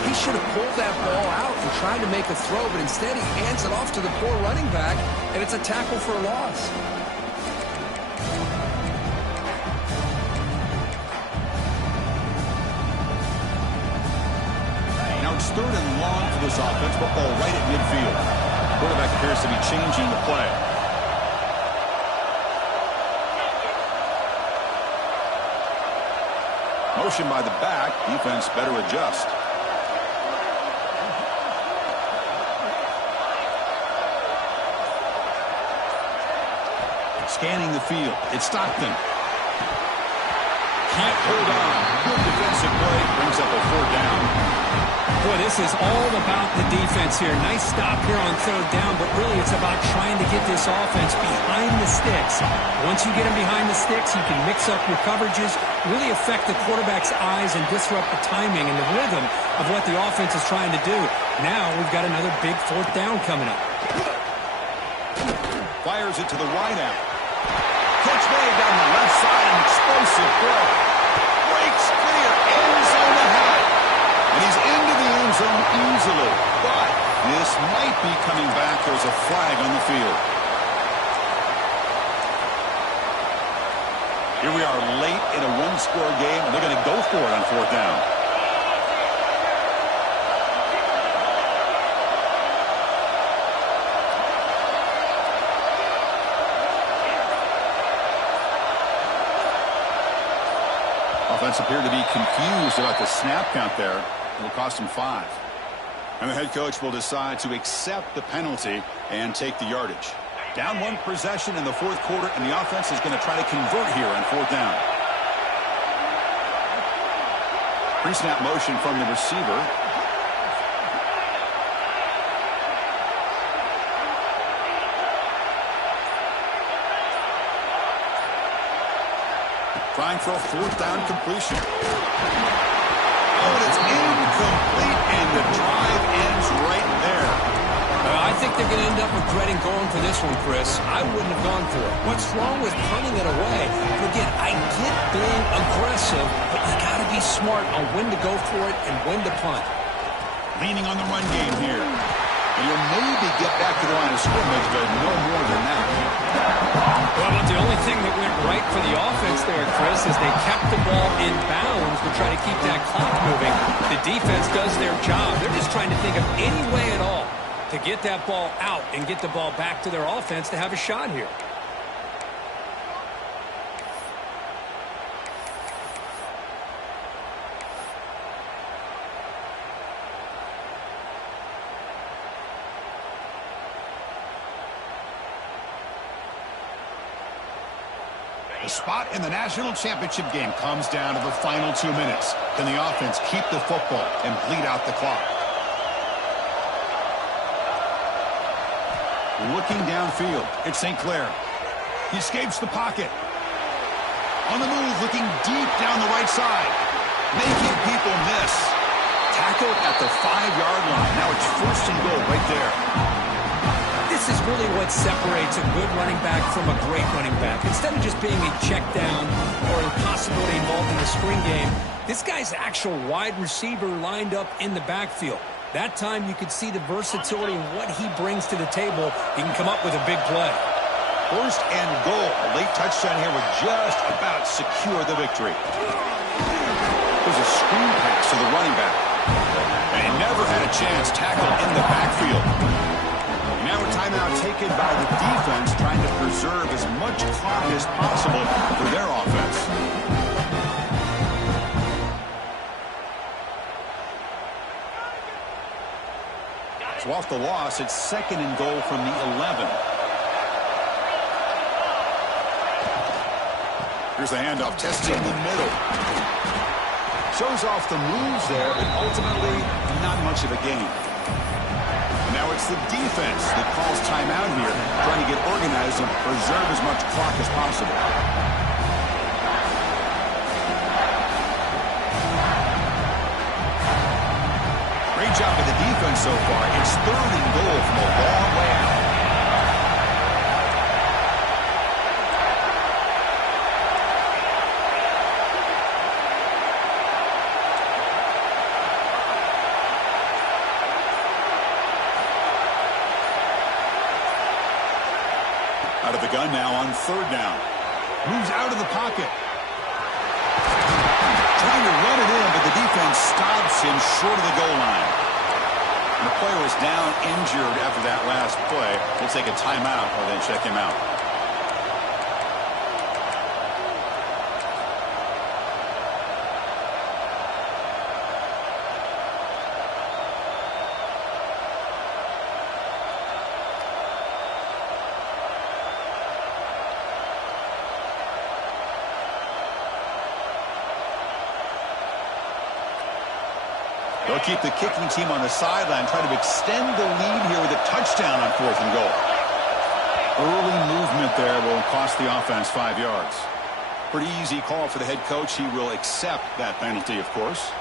He should have pulled that ball out and tried to make a throw, but instead he hands it off to the poor running back, and it's a tackle for a loss. Now it's 3rd and long for this offense, but ball right at midfield. Quarterback appears to be changing the play. Motion by the back. Defense better adjust. Scanning the field. It's Stockton. Can't hold on. Good defensive play. Brings up a 4th down. Boy, this is all about the defense here. Nice stop here on 3rd down, but really it's about trying to get this offense behind the sticks. Once you get them behind the sticks, you can mix up your coverages, really affect the quarterback's eyes and disrupt the timing and the rhythm of what the offense is trying to do. Now we've got another big 4th down coming up. Fires it to the wide out. Catch made down the left side, an explosive throw. Breaks clear, end zone ahead. And he's into the end zone easily. But this might be coming back. There's a flag on the field. Here we are late in a one-score game, and they're going to go for it on fourth down. Offense appeared to be confused about the snap count there. It will cost him 5. And the head coach will decide to accept the penalty and take the yardage. Down one possession in the fourth quarter, and the offense is going to try to convert here on fourth down. Pre-snap motion from the receiver. Trying for a fourth down completion. Oh, and it's incomplete, and the drive ends right there. I think they're going to end up regretting going for this one, Chris. I wouldn't have gone for it. What's wrong with punting it away? And again, I get being aggressive, but you got to be smart on when to go for it and when to punt. Leaning on the run game here. And you'll maybe get back to the line of scrimmage, but no more than that. Well, but the only thing that went right for the offense there, Chris, is they kept the ball in bounds to try to keep that clock moving. The defense does their job. They're just trying to think of any way at all to get that ball out and get the ball back to their offense to have a shot here. The spot in the national championship game comes down to the final 2 minutes. Can the offense keep the football and bleed out the clock? Looking downfield, it's St. Clair. He escapes the pocket. On the move, looking deep down the right side. Making people miss. Tackled at the 5-yard line. Now it's first and goal right there. This is really what separates a good running back from a great running back. Instead of just being a check down or a possibility involved in the screen game, this guy's actual wide receiver lined up in the backfield. That time you could see the versatility and what he brings to the table. He can come up with a big play. First and goal. A late touchdown here would just about secure the victory. There's a screen pass to the running back. And he never had a chance tackled in the backfield. Now a timeout taken by the defense, trying to preserve as much clock as possible for their offense. So off the loss, it's second and goal from the 11. Here's the handoff, testing the middle. Shows off the moves there, but ultimately not much of a gain. Now it's the defense that calls timeout here, trying to get organized and preserve as much clock as possible. Great job by the defense so far. It's third and goal from a long way out. Out of the gun now on third down. Moves out of the pocket. Trying to run it in, but the defense stops him short of the goal line. And the player was down injured after that last play. We'll take a timeout or then check him out. They'll keep the kicking team on the sideline, try to extend the lead here with a touchdown on fourth and goal. Early movement there will cost the offense 5 yards. Pretty easy call for the head coach. He will accept that penalty, of course.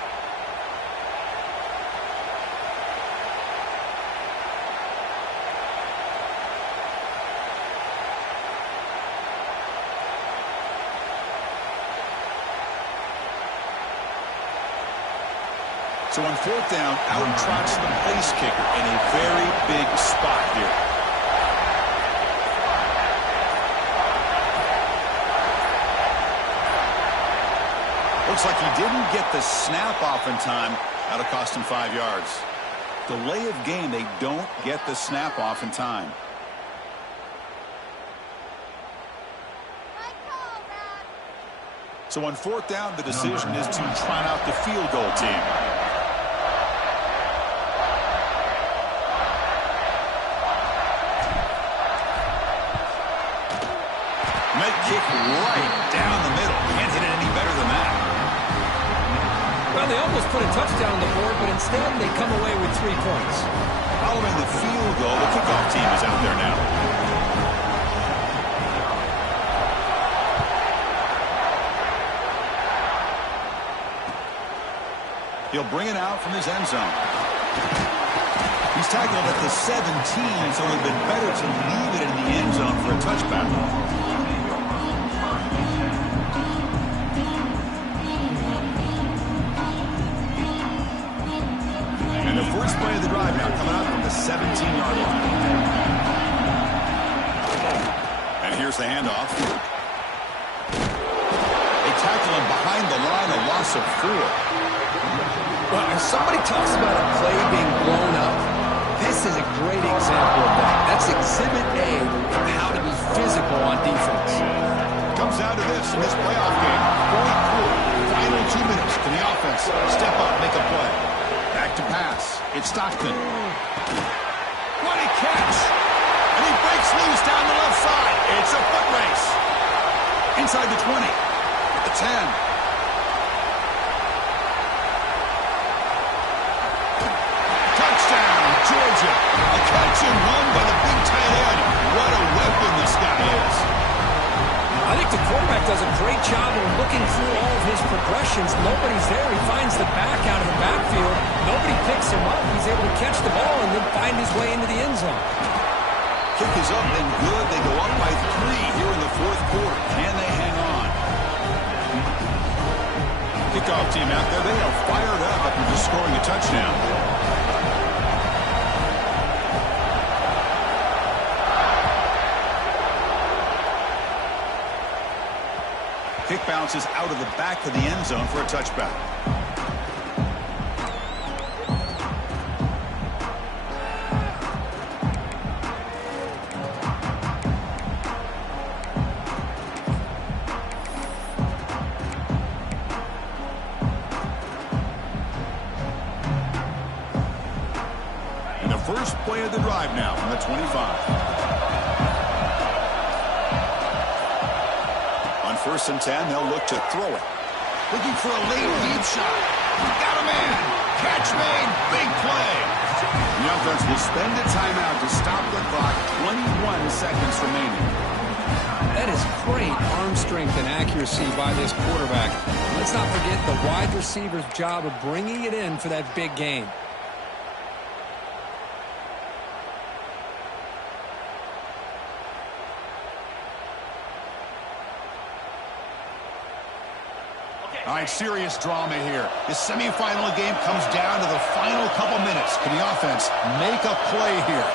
So on fourth down, out trots the place kicker in a very big spot here. Looks like he didn't get the snap off in time. That'll cost him 5 yards. Delay of game. They don't get the snap off in time. So on 4th down, the decision is to try out the field goal team. Might kick right down the middle. Can't hit it any better than that. Well, they almost put a touchdown on the board, but instead they come away with 3 points. Following the field goal, the kickoff team is out there now. He'll bring it out from his end zone. He's tackled at the 17, so it would have been better to leave it in the end zone for a touchback. And the first play of the drive now coming up from the 17-yard line. And here's the handoff. They tackle him behind the line, a loss of 4. Well, if somebody talks about a play being blown up, this is a great example of that. That's Exhibit A of how to be physical on defense. Comes down to this in this playoff game. 4th quarter, final 2 minutes. Can the offense step up, make a play? Back to pass. It's Stockton. What a catch! And he breaks loose down the left side. It's a foot race. Inside the 20. The 10. Georgia, a catch and run by the big tight end. What a weapon this guy is. I think the quarterback does a great job of looking through all of his progressions. Nobody's there. He finds the back out of the backfield. Nobody picks him up. He's able to catch the ball and then find his way into the end zone. Kick is up and good. They go up by 3 here in the 4th quarter. Can they hang on? Kickoff team out there. They are fired up after just scoring a touchdown. Kick bounces out of the back of the end zone for a touchback. And the first play of the drive now from the 25. 1st and 10, they'll look to throw it. Looking for a late deep shot. Got a man. Catch made. Big play. The offense will spend a timeout to stop the clock. 21 seconds remaining. That is great arm strength and accuracy by this quarterback. Let's not forget the wide receiver's job of bringing it in for that big game. All right, serious drama here. The semifinal game comes down to the final couple minutes. Can the offense make a play here?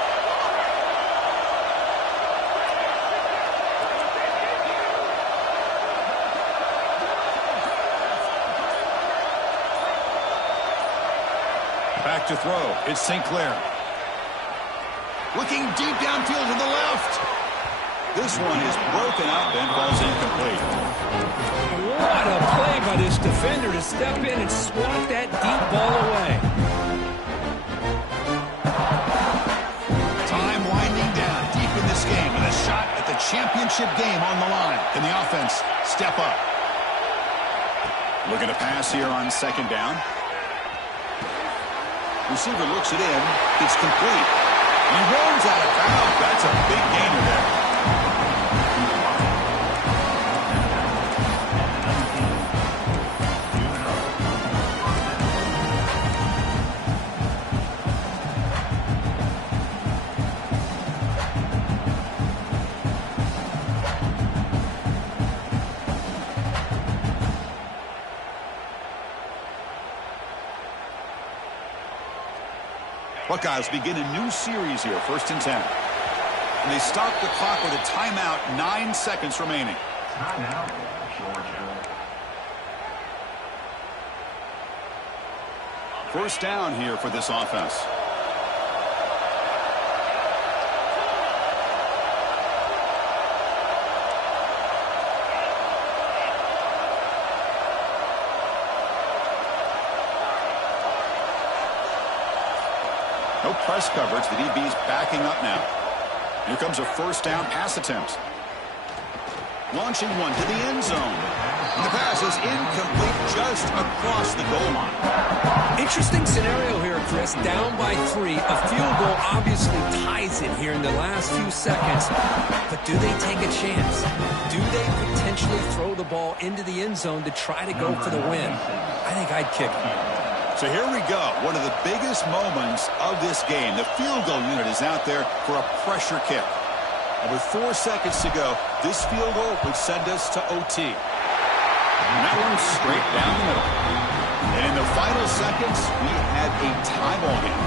Back to throw. It's St. Clair. Looking deep downfield to the left. This one is broken up and falls incomplete. What a play by this defender to step in and swat that deep ball away. Time winding down deep in this game with a shot at the championship game on the line. Can the offense step up? Looking to pass here on 2nd down. Receiver looks it in. It's complete. He rolls out of bounds. That's a big gainer there. Buckeyes begin a new series here, 1st and 10. And they stop the clock with a timeout, 9 seconds remaining. Timeout, Georgia. first down here for this offense. No press coverage. The DB's backing up now. Here comes a first down pass attempt. Launching one to the end zone. And the pass is incomplete just across the goal line. Interesting scenario here, Chris. Down by 3. A field goal obviously ties it here in the last few seconds. But do they take a chance? Do they potentially throw the ball into the end zone to try to go for the win? I think I'd kick it. So here we go. One of the biggest moments of this game. The field goal unit is out there for a pressure kick. And with 4 seconds to go, this field goal would send us to OT. And that one's straight down the middle. And in the final seconds, we had a tie ball game.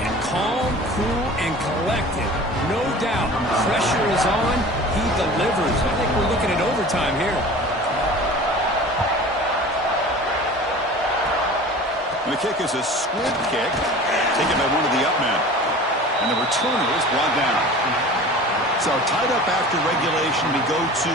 And calm, cool, and collected. No doubt. Pressure is on. He delivers. I think we're looking at overtime here. And the kick is a squib kick, taken by one of the up men. And the returner is brought down. So tied up after regulation, we go to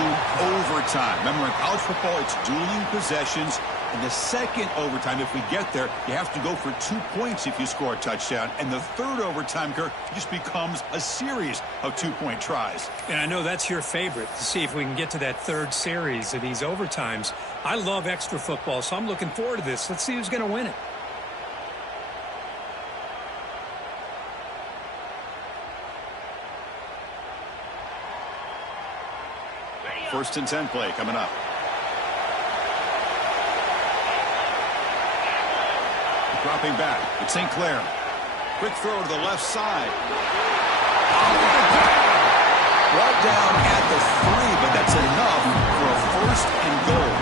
overtime. Remember, in college football, it's dueling possessions. In the second overtime, if we get there, you have to go for 2 points if you score a touchdown. And the third overtime, Kirk, just becomes a series of 2-point tries. And I know that's your favorite, to see if we can get to that third series of these overtimes. I love extra football, so I'm looking forward to this. Let's see who's going to win it. First and 10 play coming up. Dropping back. It's St. Clair. Quick throw to the left side. Brought down at the 3, but that's enough for a first and goal.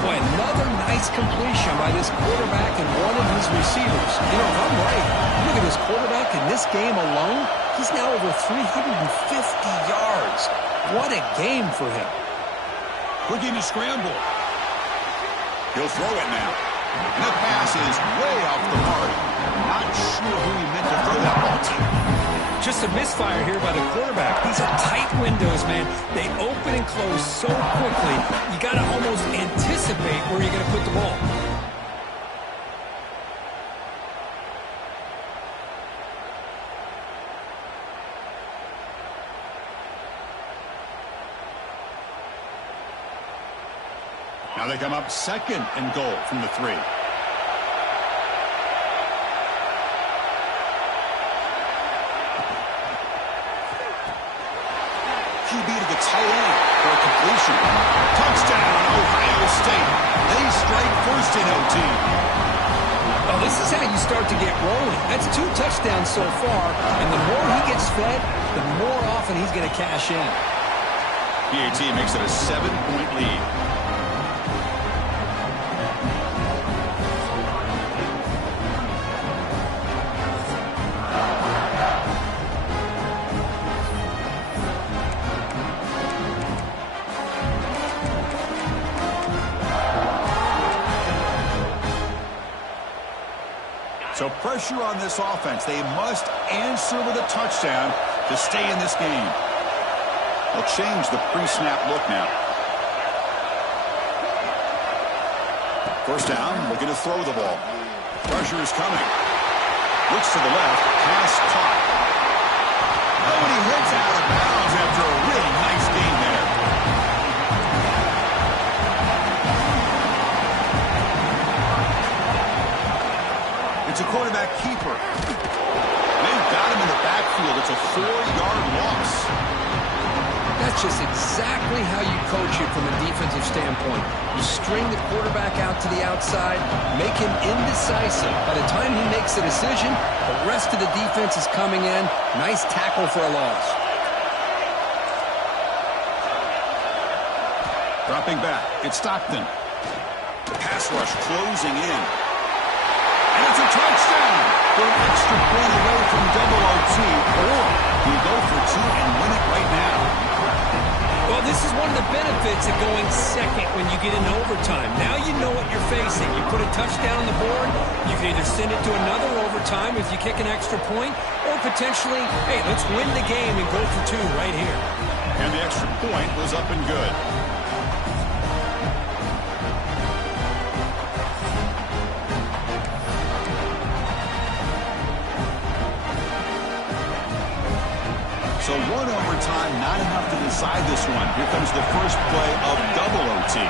Boy, another nice completion by this quarterback and one of his receivers. You know, if I'm right, look at this quarterback in this game alone. He's now over 350 yards. What a game for him. Looking to scramble. He'll throw it now. And the pass is way off the mark. Not sure who he meant to throw that ball to. Just a misfire here by the quarterback. These are tight windows, man. They open and close so quickly. You got to almost anticipate where you're going to put the ball. Now they come up second and goal from the 3. QB to the tight end for a completion. Touchdown, Ohio State. They strike first in OT. Well, this is how you start to get rolling. That's 2 touchdowns so far, and the more he gets fed, the more often he's going to cash in. PAT makes it a 7-point lead. So pressure on this offense. They must answer with a touchdown to stay in this game. They'll change the pre-snap look now. First down, looking to throw the ball. Pressure is coming. Looks to the left, pass caught. Oh, and he hits out of bounds after a really nice game there. It's a quarterback keeper. They've got him in the backfield. It's a 4-yard loss. That's just exactly how you coach it from a defensive standpoint. You string the quarterback out to the outside, make him indecisive. By the time he makes a decision, the rest of the defense is coming in. Nice tackle for a loss. Dropping back, it's Stockton. The pass rush closing in. And it's a touchdown! We're an extra point away from double OT, or we go for 2 and win it right now. Well, this is one of the benefits gets it going second when you get into overtime. Now you know what you're facing. You put a touchdown on the board, you can either send it to another overtime if you kick an extra point, or potentially, hey, let's win the game and go for two right here. And the extra point was up and good. So one overtime, not enough to decide this one. Here comes the first play of double OT.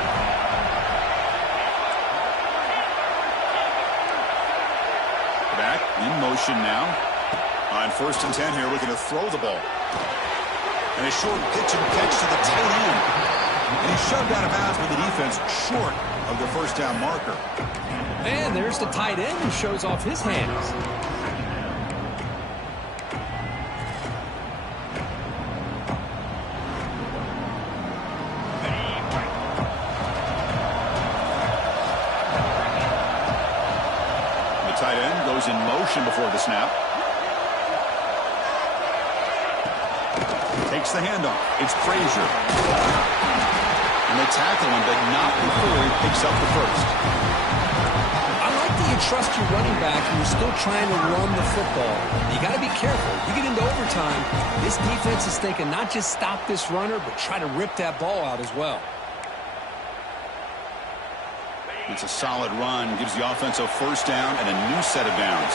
Back in motion now. On 1st and 10 here, looking to throw the ball. And a short pitch and catch to the tight end. And he's shoved out of bounds with the defense short of the first down marker. And there's the tight end who shows off his hands. Tight end goes in motion before the snap. Takes the handoff. It's Frazier. And they tackle him, but not before he picks up the first. I like that you trust your running back and you're still trying to run the football. You got to be careful. You get into overtime, this defense is thinking not just stop this runner, but try to rip that ball out as well. It's a solid run, gives the offense a first down and a new set of downs.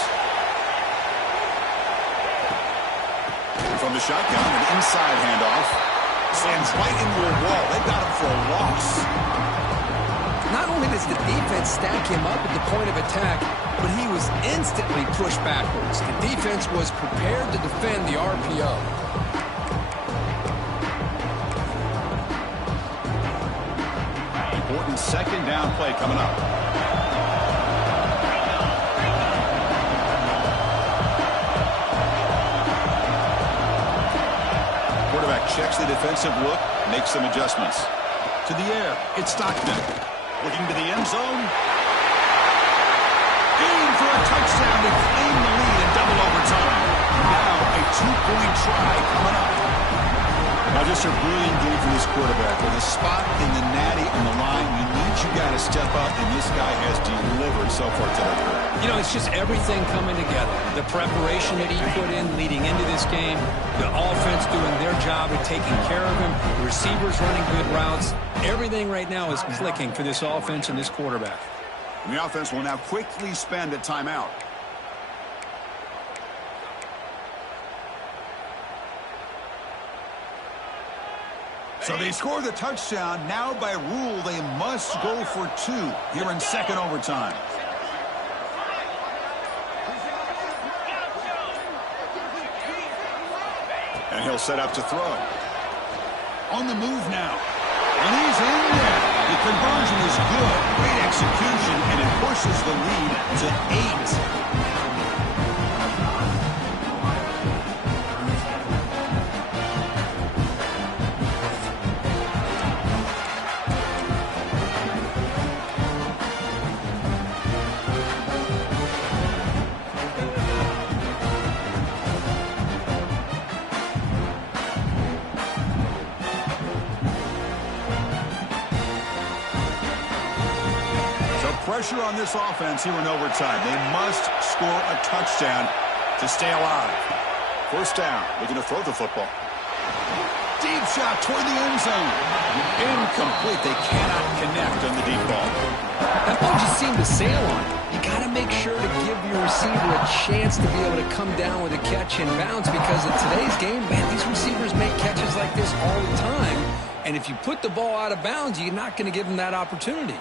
From the shotgun, an inside handoff. Slams right into a wall. They got him for a loss. Not only does the defense stack him up at the point of attack, but he was instantly pushed backwards. The defense was prepared to defend the RPO. Important second down play coming up. Quarterback checks the defensive look, makes some adjustments. To the air, it's Stockton. Looking to the end zone. Aim for a touchdown to claim the lead in double overtime. Now a two-point try coming up. Now just a brilliant game for this quarterback. With a spot in the natty on the line, you need you got to step up, and this guy has delivered so far today. You know, it's just everything coming together. The preparation that he put in leading into this game, the offense doing their job of taking care of him, the receivers running good routes. Everything right now is clicking for this offense and this quarterback. And the offense will now quickly spend a timeout. So they score the touchdown. Now by rule, they must go for two here in second overtime. And he'll set up to throw. On the move now. And he's in there. The conversion is good. Great execution, and it pushes the lead to 8. Pressure on this offense here in overtime. They must score a touchdown to stay alive. First down, looking to throw the football. Deep shot toward the end zone. Incomplete. They cannot connect on the deep ball. That ball just seemed to sail on it. You got to make sure to give your receiver a chance to be able to come down with a catch and bounce, because in today's game, man, these receivers make catches like this all the time. And if you put the ball out of bounds, you're not going to give them that opportunity.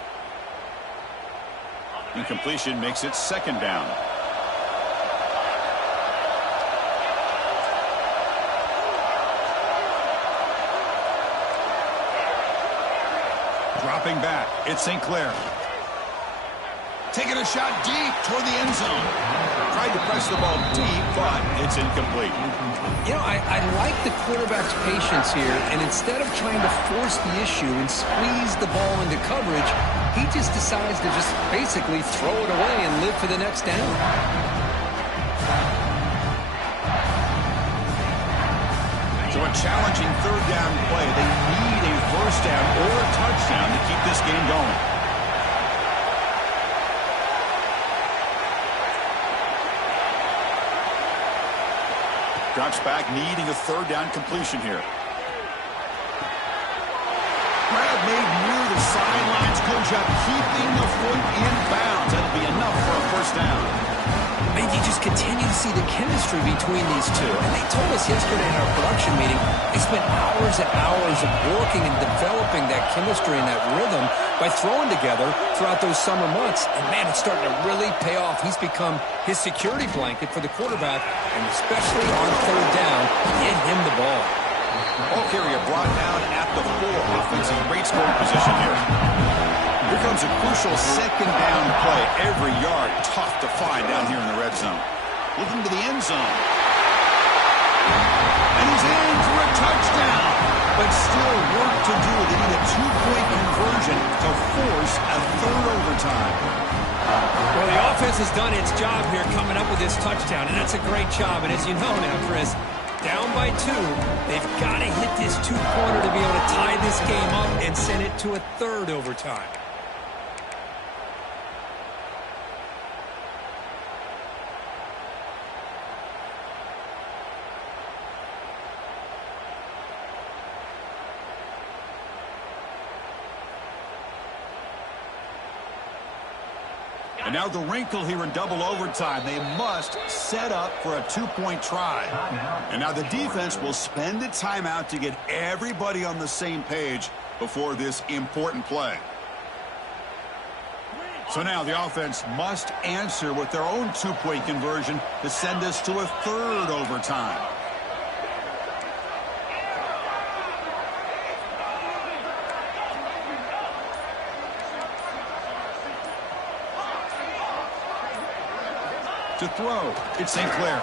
Incompletion makes it second down. Dropping back, it's St. Clair. Taking a shot deep toward the end zone. Tried to press the ball deep, but it's incomplete. You know, I like the quarterback's patience here, and instead of trying to force the issue and squeeze the ball into coverage, he just decides to just basically throw it away and live for the next down. So a a challenging third down play. They need a first down or a touchdown to keep this game going. Drops back, needing a third down completion here. Grab made near the sidelines. Good job keeping the foot in bounds. That'll be enough for a first down. And you just continue to see the chemistry between these two. And they told us yesterday in our production meeting, they spent hours and hours of working and developing that chemistry and that rhythm by throwing together throughout those summer months. And, man, it's starting to really pay off. He's become his security blanket for the quarterback, and especially on third down, get him the ball. Ball carrier brought down at the 4. Offense in great scoring position here. Here comes a crucial second down play. Every yard tough to find down here in the red zone. Looking to the end zone. And he's in for a touchdown. But still work to do. They need a 2-point conversion to force a third overtime. Well, the offense has done its job here coming up with this touchdown, and that's a great job. And as you know now, Chris, down by 2, they've got to hit this 2-pointer to be able to tie this game up and send it to a third overtime. And now the wrinkle here in double overtime. They must set up for a 2-point try. And now the defense will spend a timeout to get everybody on the same page before this important play. So now the offense must answer with their own 2-point conversion to send us to a third overtime. To throw, it's St. Clair.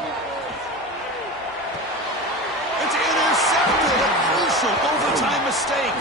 It's intercepted, a crucial overtime mistake.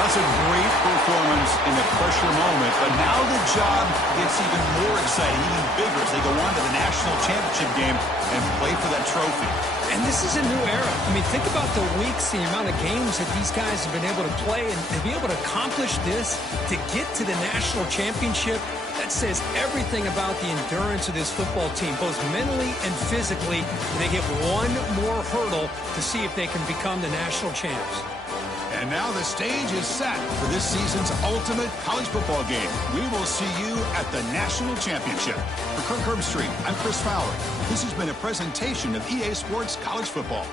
That's a great performance in the pressure moment, but now the job gets even more exciting, even bigger as they go on to the national championship game and play for that trophy. And this is a new era. I mean, think about the weeks, the amount of games that these guys have been able to play, and to be able to accomplish this, to get to the national championship, that says everything about the endurance of this football team, both mentally and physically. They get one more hurdle to see if they can become the national champs. And now the stage is set for this season's ultimate college football game. We will see you at the national championship. For Kirk Herbstreit, I'm Chris Fowler. This has been a presentation of EA Sports College Football.